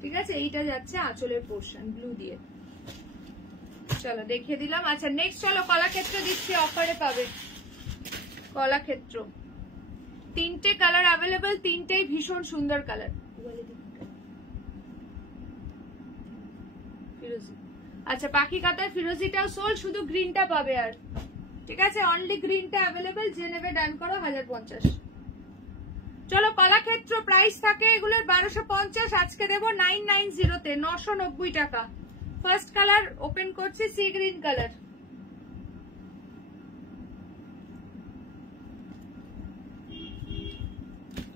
ঠিক আছে, এইটা যাচ্ছে আঁচলের পোর্শন ব্লু দিয়ে। চলো দেখিয়ে দিলাম। আচ্ছা নেক্সট চলো কলাক্ষেত্র দিচ্ছি, অফারে পাবে কলাক্ষেত্র। 3টে কালার অ্যাভেলেবল, 3টেই ভীষণ সুন্দর কালার। ফিরোজি, আচ্ছা পাখি কাতার ফিরোজিটাও সোল, শুধু গ্রিনটা পাবে। আর ঠিক আছে, অনলি গ্রিনটা অ্যাভেলেবল, যে নেবে ডান করো। 1050। চলো কলাক্ষেত্র প্রাইস থাকে এগুলোর 1250, আজকে দেবো 990-তে 990 টাকা। ফার্স্ট কালার ওপেন করছি, সি গ্রিন কালার।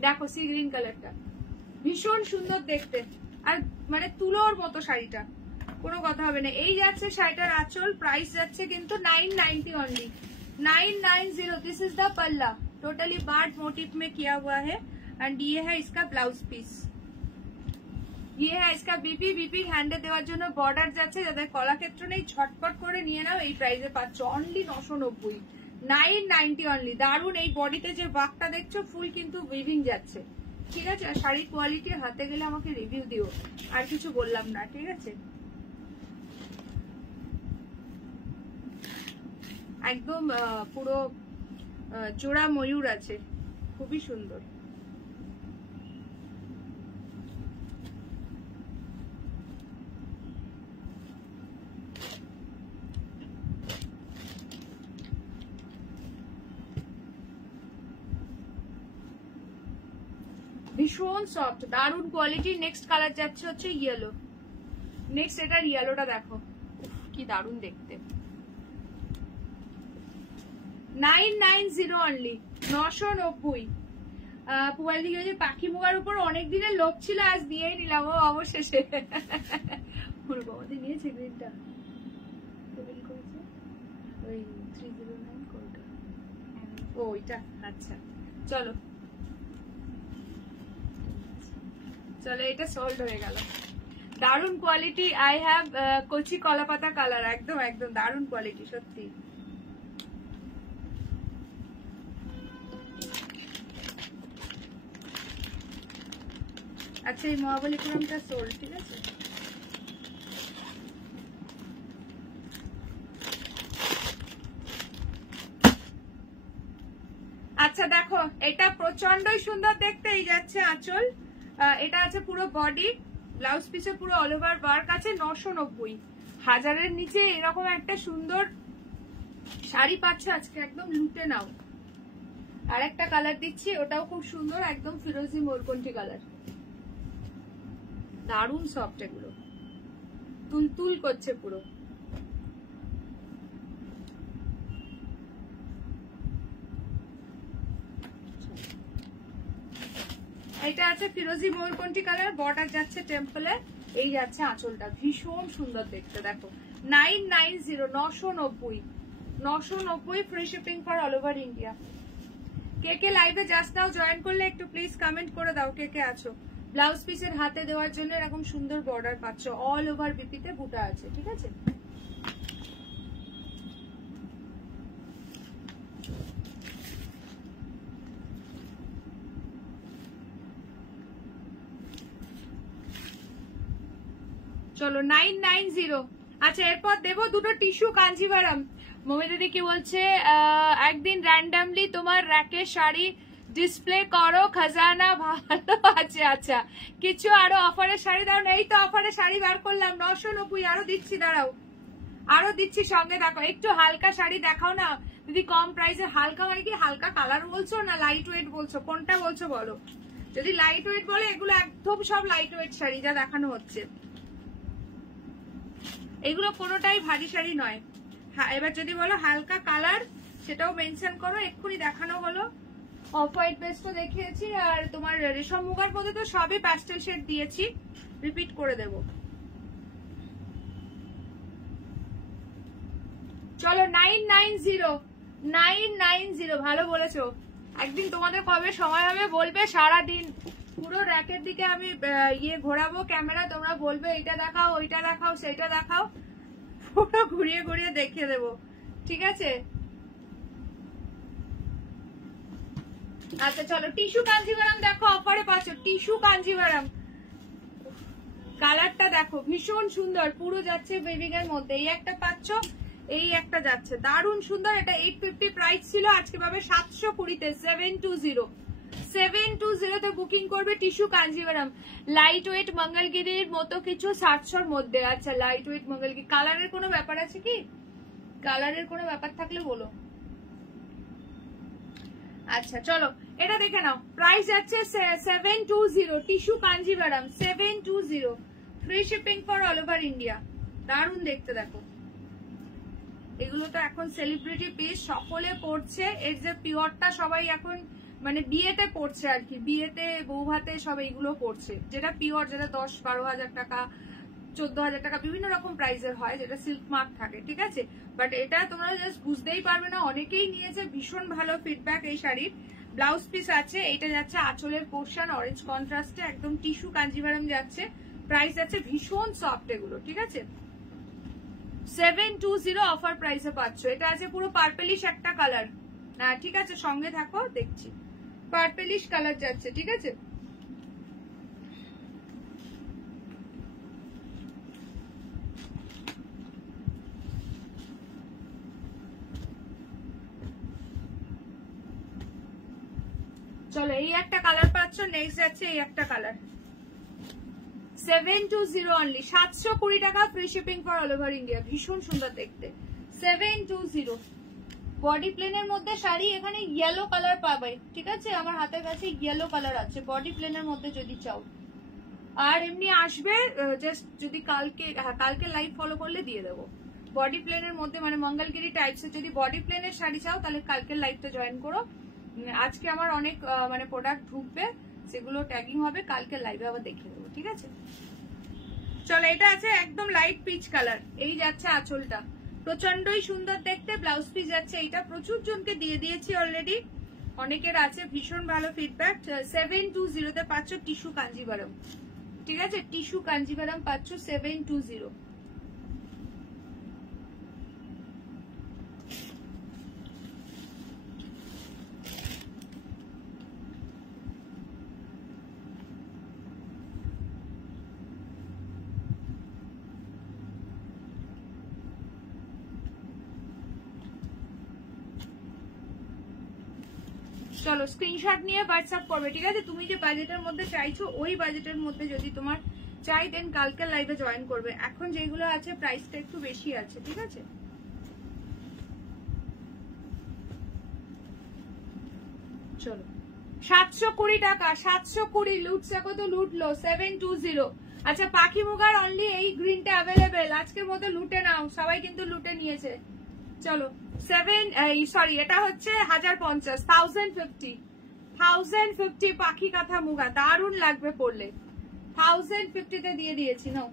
দেখো সি গ্রিন কালারটা ভীষণ সুন্দর দেখতে, আর মানে তুলোর মতো শাড়িটা, কোনো কথা হবে না। এই যাচ্ছে শাড়িটার আঁচল, প্রাইস যাচ্ছে কিন্তু 990 অনলি। 990। दिस इज द पल्ला, टोटली बार्ड मोटिव में किया हुआ है। एंड ये है इसका ब्लाउज पीस, ये है इसका बीपी হ্যান্ডে দেওয়ার জন্য বর্ডার যাচ্ছে। যাদের কলাক্ষেত্র নেই ঝটপট করে নিয়ে নাও, এই প্রাইসে পাচ্ছ অনলি 990। 990 অনলি। দারুন, এই বডিতে যে ওয়ার্কটা দেখছো ফুল কিন্তু উইভিং যাচ্ছে। ঠিক আছে, আর শাড়ির কোয়ালিটি হাতে গেলে আমাকে রিভিউ দিও, আর কিছু বললাম না। ঠিক আছে, একদম পুরো জোড়া ময়ূর আছে, খুবই সুন্দর। ভীষণ সফট, দারুন কোয়ালিটি। নেক্সট কালার যাচ্ছে হচ্ছে ইয়েলো। নেক্সট এটার ইয়েলোটা দেখো কি দারুন দেখতে। 990 অনলি, 990। পুয়াল দিকে যে পাখি মুগার উপর অনেক দিনের লোক ছিল, আজ নিয়েই নিলাম ও অবশেষে। নিয়েছে গ্রিনটা, ওই 309 কোনটা? ওইটা। আচ্ছা চলো চলো, এটা সোল্ড হয়ে গেল। দারুন কোয়ালিটি। আই হ্যাভ কচি কলাপাতা কালার, একদম একদম দারুন কোয়ালিটি সত্যি। আচ্ছা এই মহাবলীপুরমটা সোল্ড, ঠিক আছে। আচ্ছা দেখো এটা প্রচন্ডই সুন্দর দেখতে। এই যাচ্ছে আঁচল, এটা আছে পুরো বডি, ব্লাউজ পিসে পুরো অল ওভার ওয়ার্ক আছে। 990, 1000-এর নিচে এরকম একটা সুন্দর শাড়ি পাচ্ছ আজকে, একদম লুটে নাও। আর একটা কালার দিচ্ছি, ওটাও খুব সুন্দর, একদম ফিরোজি মোরকন্ঠি কালার, দারুন সফট, এগুলো তুলতুল করছে পুরো। এটা আছে ফিরোজি ময়ূরকণ্ঠী কালার, বর্ডার যাচ্ছে টেম্পলে, এই যাচ্ছে আঁচলটা, ভীষণ সুন্দর দেখতে। দেখো 990, 990, 990 free shipping for all over India. কে কে লাইভে জাস্ট নাও জয়েন করলে একটু প্লিজ কমেন্ট করে দাও কে কে আছো। ব্লাউজ পিসের হাতে দেওয়ার জন্য এরকম সুন্দর বর্ডার পাচ্ছ, অল ওভার বিপিতে বুটা আছে, ঠিক আছে। চলো 990। আচ্ছা এরপর দেবো দুটো টিস্যু কাঞ্জিভারাম। মমি দিদি কি বলছে, একদিন র্যান্ডামলি তোমার র্যাকের শাড়ি ডিসপ্লে করো, খাজানা ভালো আছে। আচ্ছা কিছু আরো অফারের শাড়ি দাও না, এই তো অফারের শাড়ি বার করলাম 990, আরো দিচ্ছি, দাঁড়াও আরো দিচ্ছি সঙ্গে। দেখো একটু হালকা শাড়ি দেখাও না দিদি, কম প্রাইসে। হালকা মানে কি, হালকা কালার বলছো না লাইট ওয়েট বলছো, কোনটা বলছো বলো। যদি লাইট ওয়েট বলে, এগুলো একদম সব লাইট ওয়েট শাড়ি যা দেখানো হচ্ছে, এগুলো কোনোটাই ভারী শাড়ি নয়। হ্যাঁ এবার যদি বলো হালকা কালার, সেটাও মেনশন করো। এক্ষুনি দেখানো হলো অফ হোয়াইট বেস্টও দেখিয়েছি, আর তোমার রেশম মুগার মধ্যে তো সবই প্যাস্টেল শেড দিয়েছি, রিপিট করে দেব। চলো 990, 990, ভালো বলেছো। একদিন তোমাদের কবে সময় হবে বলবে, সারাদিন পুরো র্যাকের দিকে আমি ঘোরাবো ক্যামেরা, তোমরা বলবে এটা দেখাও, ওইটা দেখাও, সেটা দেখাও, পুরো ঘুরিয়ে ঘুরিয়ে দেখিয়ে দেবো, ঠিক আছে। আচ্ছা চলো টিস্যু কাঞ্জিভারাম দেখো, অফারে পাচ্ছ টিস্যু কাঞ্জিভারাম। কালারটা দেখো ভীষণ সুন্দর, পুরো যাচ্ছে বেবিং এর মধ্যে। এই একটা পাচ্ছ, এই একটা যাচ্ছে, দারুণ সুন্দর। এটা 850 প্রাইস ছিল, আজকে পাবে 720-তে। 720-তে বুকিং করবে টিস্যু কাঞ্জিভারাম। লাইট ওয়েট মঙ্গলগিরির মতো কিছু 700-র মধ্যে। আচ্ছা লাইট ওয়েট মঙ্গলগিরি, কালারের কোনো ব্যাপার আছে কি? কালারের কোনো ব্যাপার থাকলে বলো। আচ্ছা চলো এটা দেখে নাও, প্রাইস যাচ্ছে 720, tissue Kanjivaram 720, free shipping for all over India. দারুণ দেখতে দেখো, এগুলো তো এখন সেলিব্রিটি পিস, সকলে পড়ছে। এর যে পিওরটা সবাই এখন মানে বিয়েতে পড়ছে আর কি, বিয়েতে বউ ভাতে সব এইগুলো পড়ছে, যেটা পিওর, যেটা 10-12 হাজার টাকা, 14,000 টাকা, বিভিন্ন রকম প্রাইসের হয়, যেটা সিল্ক মার্ক থাকে, ঠিক আছে। বাট এটা তোমরা জাস্ট বুঝতেই পারবে না, অনেকেই নিয়েছে, ভীষণ ভালো ফিডব্যাক এই শাড়ির। ব্লাউজ পিস আছে, এটা যাচ্ছে আঁচলের পোর্শন, অরেঞ্জ কন্ট্রাস্টে, একদম টিস্যু কাঞ্জিভারাম যাচ্ছে। প্রাইস আছে ভীষণ সফট এগুলো, ঠিক আছে। 720 অফার প্রাইসে পাচ্ছ। এটা আছে পুরো পার্পেলিশ একটা কালার, ঠিক আছে, সঙ্গে থাকো দেখছি। পার্পেলিশ কালার যাচ্ছে, ঠিক আছে। চলো এই একটা কালার পাচ্ছ, নেক্সট যাচ্ছে এই একটা কালার। 720 অনলি, 720 টাকা, free shipping for all over India. ভীষণ সুন্দর দেখতে, 720। বডি প্লেনের মধ্যে শাড়ি, এখানে ইয়েলো কালার পাবে, ঠিক আছে। আমার হাতের কাছে ইয়েলো কালার আছে, বডি প্লেনের মধ্যে যদি চাও। আর এমনি আসবে জাস্ট যদি কালকে লাইভ ফলো করলে দিয়ে দেবো। বডি প্লেনের মধ্যে মানে মঙ্গলগিরি টাইপসের যদি বডি প্লেনের শাড়ি চাও, তাহলে কালকের লাইভটা জয়েন করো। আজকে আমার অনেক মানে প্রোডাক্ট ঢুকবে, সেগুলো ট্যাগিং হবে, কালকে লাইভে আবার দেখিয়ে দেবো, ঠিক আছে। চলো এটা আছে একদম লাইট পিচ কালার, এই যাচ্ছে আঁচলটা, প্রচন্ডই সুন্দর দেখতে। ব্লাউজ পিস যাচ্ছে এইটা, প্রচুর জনকে দিয়ে দিয়েছি অলরেডি, অনেকের আছে ভীষণ ভালো ফিডব্যাক। 720-তে পাচ্ছ টিস্যু কাঞ্জিভারাম। ঠিক আছে, টিস্যু কাঞ্জিভারাম পাচ্ছ 720। চলো স্ক্রিনশট নিয়ে হোয়াটসঅ্যাপ করবে, ঠিক আছে। তুমি যে বাজেটের মধ্যে চাইছো ওই বাজেটের মধ্যে যদি তোমার চাই দেন কালকে লাইভে জয়েন করবে। এখন যেগুলো আছে প্রাইসটা একটু বেশি আছে, ঠিক আছে। চলো 720 টাকা, 720 লুটছে কত লুটলো 720। আচ্ছা পাখি মুগার অনলি এই গ্রিনটা অ্যাভেলেবেল, আজকের মতো লুটে নাও, সবাই কিন্তু লুটে নিয়েছে। চলো এটা হচ্ছে 1050, 1050 পাখি কাঁথা মুগা, দারুণ লাগবে পরলে। 1050 তে দিয়ে দিয়েছি নাও।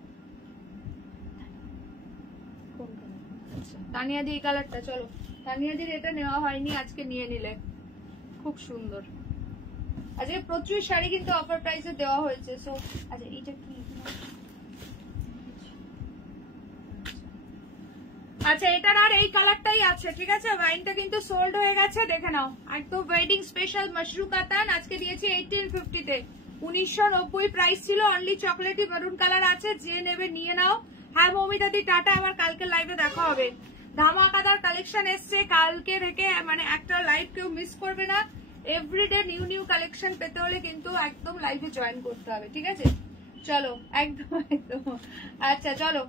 তানিয়াদি এই কালারটা, চলো তানিয়াদির এটা নেওয়া হয়নি, আজকে নিয়ে নিলে খুব সুন্দর। আজকে প্রচুর শাড়ি কিন্তু অফার প্রাইসে দেওয়া হয়েছে। সো আচ্ছা এটা কি, আচ্ছা এটার আর এই কালারটাই আছে, ঠিক আছে। ওয়াইনটা কিন্তু সোল্ড হয়ে গেছে, দেখে নাও। একদম ওয়েডিং স্পেশাল মাশরু কাতান, আজকে দিয়েছি 1850 তে। 1990 প্রাইস ছিল। অনলি চকলেটি মেরুন কালার আছে, যে নেবে নিয়ে নাও। হ্যাঁ মৌমিতাদি টাটা, আবার কালকে লাইভে দেখা হবে। ধামাকাদার কালেকশন এসছে কালকে থেকে, মানে একটা লাইভ কেউ মিস করবে না। এভরিডে নিউ নিউ কালেকশন পেতে হলে কিন্তু একদম লাইভে জয়েন করতে হবে, ঠিক আছে। চলো একদম একদম। আচ্ছা চলো,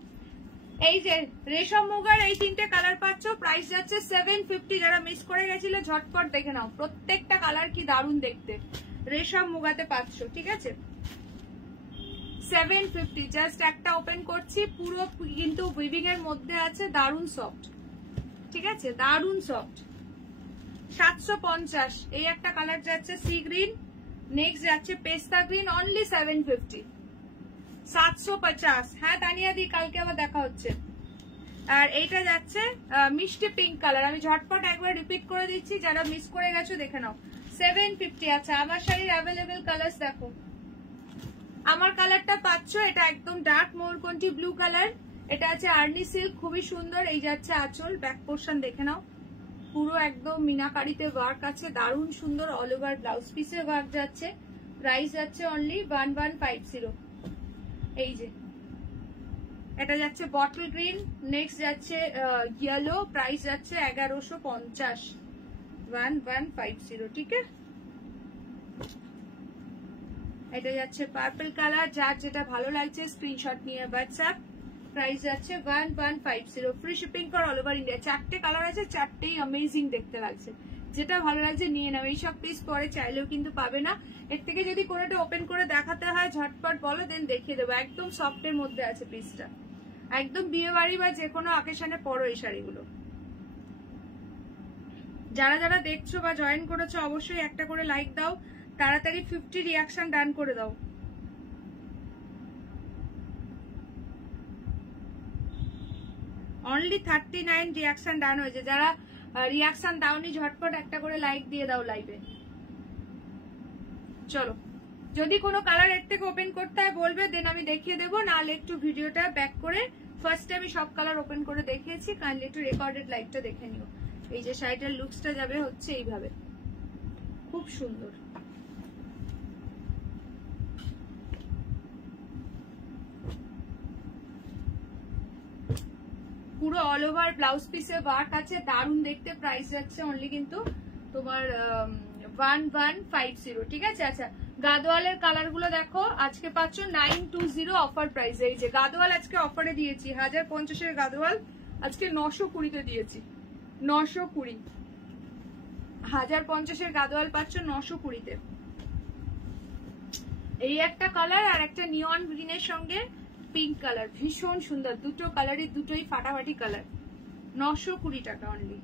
এই যে রেশম মুগার এই তিনটে কালার পাচ্ছ, প্রাইস যাচ্ছে 750। যারা মিস করে গেছিল ঝটপট দেখে নাও, প্রত্যেকটা কালার কি দারুণ দেখতে। রেশম মুগাতে পাচ্ছ, ঠিক আছে 750। জাস্ট একটা ওপেন করছি, পুরো কিন্তু উইভিং এর মধ্যে আছে, দারুণ সফট, ঠিক আছে দারুণ সফট। 750 এই একটা কালার যাচ্ছে সি গ্রিন, নেক্সট যাচ্ছে পেস্তা গ্রিন, অনলি 750। 750। হ্যাঁ তানিয়াদি কালকে আবার দেখা হচ্ছে। আর এইটা যাচ্ছে মিষ্টি পিঙ্ক কালার, আমি ঝটপট একবার রিপিট করে দিচ্ছি, যারা মিস করে গেছো দেখে নাও। 750। আচ্ছা আমার শাড়ির অ্যাভেলেবেল কালার দেখো, আমার কালারটা পাচ্ছ, এটা একদম ডার্ক ময়ূরকণ্ঠী ব্লু কালার। এটা আছে আর্নি সিল্ক, খুবই সুন্দর। এই যাচ্ছে আঁচল, ব্যাক পোর্শন দেখে নাও, পুরো একদম মিনাকারিতে ওয়ার্ক আছে, দারুণ সুন্দর। অল ওভার ব্লাউজ পিসে ওয়ার্ক যাচ্ছে। প্রাইস যাচ্ছে অনলি 1150। এই যে এটা যাচ্ছে বটল গ্রিন, নেক্সট যাচ্ছে ইয়েলো, প্রাইস যাচ্ছে 1150। 1150, ঠিক আছে। এটা যাচ্ছে পার্পল কালার, যার যেটা ভালো লাগছে স্ক্রিনশট নিয়ে হোয়াটসঅ্যাপ। প্রাইস যাচ্ছে 1150। Free shipping for all over India. চারটে কালার আছে, চারটেই অ্যামেজিং দেখতে লাগছে, যেটা ভালো লাগছে নিয়ে নাও। এইসব পিস পরে চাইলেও কিন্তু পাবে না। এর থেকে যদি কোনোটা ওপেন করে দেখাতে হয় ঝটপট বলো, দেন দেখিয়ে দেবো। একদম সফটের মধ্যে আছে পিসটা, একদম বিয়ে বাড়ি বা যে কোনো অকেশনে পরো এই শাড়িগুলো। যারা যারা দেখছো বা জয়েন করেছো অবশ্যই একটা করে লাইক দাও, তাড়াতাড়ি 50 রিয়াকশন ডান করে দাও। অনলি 39 রিয়াকশন ডান হয়েছে। যারা রিয়াকশন দাওনি ঝটপট একটা করে লাইক দিয়ে দাও লাইভে। চলো যদি কোনো কালার এর থেকে ওপেন করতে হয় বলবে, দেন আমি দেখিয়ে দেবো। নাহলে একটু ভিডিওটা ব্যাক করে, ফার্স্টে আমি সব কালার ওপেন করে দেখিয়েছি, কাইন্ডলি একটু রেকর্ডেড লাইভটা দেখে নিও। এই যে শাড়িটার লুকসটা যাবে হচ্ছে এইভাবে, খুব সুন্দর। পুরো অল ওভার ব্লাউজ পিসে ওয়ার্ক আছে, দারুণ দেখতে। প্রাইস যাচ্ছে অনলি কিন্তু তোমার 1150, ঠিক আছে। আচ্ছা গাদোয়ালের কালার গুলো দেখো, আজকে পাচ্ছ 920 অফার প্রাইস। এই যে গাদোয়াল আজকে অফারে দিয়েছি, 1050 গাদোয়াল আজকে 920 দিয়েছি। 920, 1050 গাদোয়াল পাচ্ছ 920। এই একটা কালার আর একটা নিয়ন গ্রিনের সঙ্গে পিঙ্ক কালার, ভীষণ সুন্দর। দুটো কালারই দুটোই ফাটাফাটি কালার। 920 টাকা অনলি,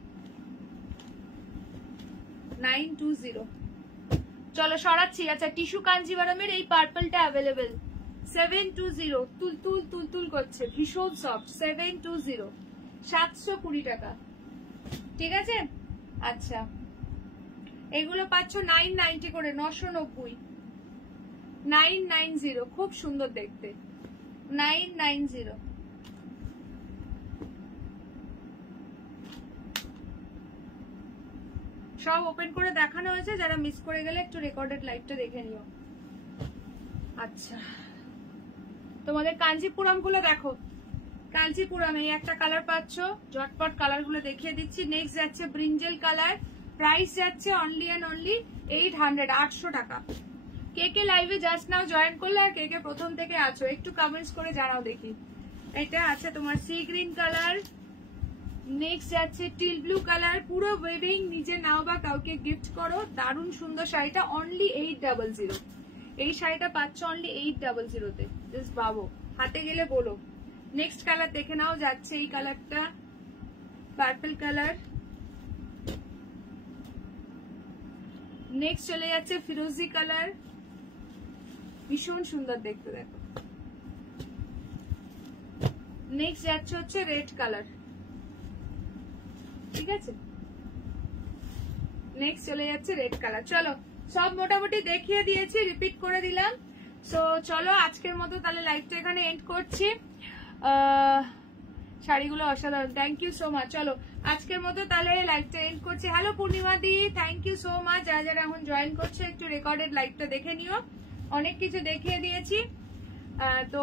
920। চলো সরাচ্ছি। আচ্ছা টিস্যু কাঞ্জিভারামের এই পার্পলটা অ্যাভেলেবেল, 720। তুলতুল তুলতুল করছে, ভীষণ সফট। 720, 720 টাকা, ঠিক আছে। আচ্ছা এগুলো পাচ্ছ 990 করে, 990। 990, খুব সুন্দর দেখতে, 990। সব ওপেন করে দেখানো হয়েছে, যারা মিস করে গেলে একটু রেকর্ডেড লাইভটা দেখে নিও। আচ্ছা, তোমাদের কাঞ্জিপুরম গুলো দেখো, কাঞ্জিপুরম এই একটা কালার পাচ্ছ, ঝটপট কালার গুলো দেখিয়ে দিচ্ছি। নেক্সট যাচ্ছে ব্রিঞ্জেল কালার, প্রাইস যাচ্ছে অনলি অ্যান্ড অনলি 800, 800 টাকা। কে কে লাইভে জাস্ট নাও জয়েন করলে আর কে কে প্রথম থেকে আছো একটু কমেন্টস করে জানাও দেখি। এটা আছে তোমার সি গ্রিন কালার, নেক্সট যাচ্ছে টিল ব্লু কালার, পুরো ওয়েভিং, নিজে নাও বা কাউকে গিফট করো। দারুণ সুন্দর শাড়িটা, অনলি 800। এই শাড়িটা পাচ্ছ অনলি 800-তে, জাস্ট ভাবো, হাতে গেলে বলো। নেক্সট কালার দেখে নাও, যাচ্ছে এই কালারটা, পার্পল কালার। নেক্সট চলে যাচ্ছে ফিরোজি কালার, ভীষণ সুন্দর দেখতে, দেখো। নেক্সট যাচ্ছে হচ্ছে রেড কালার, ঠিক আছে, নেক্সট চলে যাচ্ছে রেড কালার। চলো সব মোটামুটি দেখিয়ে দিয়েছি, রিপিট করে দিলাম। সো চলো আজকের মতো তাহলে লাইভটা এখানে এন্ড করছি। শাড়িগুলো অসাধারণ, থ্যাংক ইউ সো মাচ। চলো আজকের মতো তাহলে লাইভটা এন্ড করছি। Hello Purnima di, thank you so much. যারা যারা এখন জয়েন করছে একটু রেকর্ডেড লাইভটা দেখে নিও, অনেক কিছু দেখিয়ে দিয়েছি। তো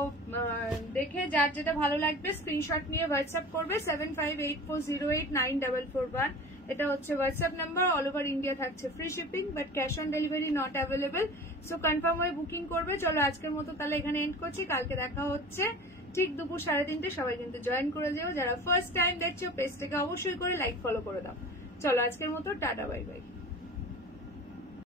দেখে যার যেটা ভালো লাগবে স্ক্রিনশট নিয়ে হোয়াটসঅ্যাপ করবে 7584089441। এটা হচ্ছে WhatsApp number, all over India থাকছে free shipping, but cash on delivery not available. So confirm হয়ে বুকিং করবে। চলো আজকের মতো তাহলে এখানে এন্ড করছি, কালকে দেখা হচ্ছে ঠিক দুপুর 3:30। সবাই কিন্তু জয়েন করে যেও, যারা ফার্স্ট টাইম দেখছো পেজটাকে অবশ্যই করে লাইক ফলো করে দাও। চলো আজকের মতো টাটা, বাই বাই।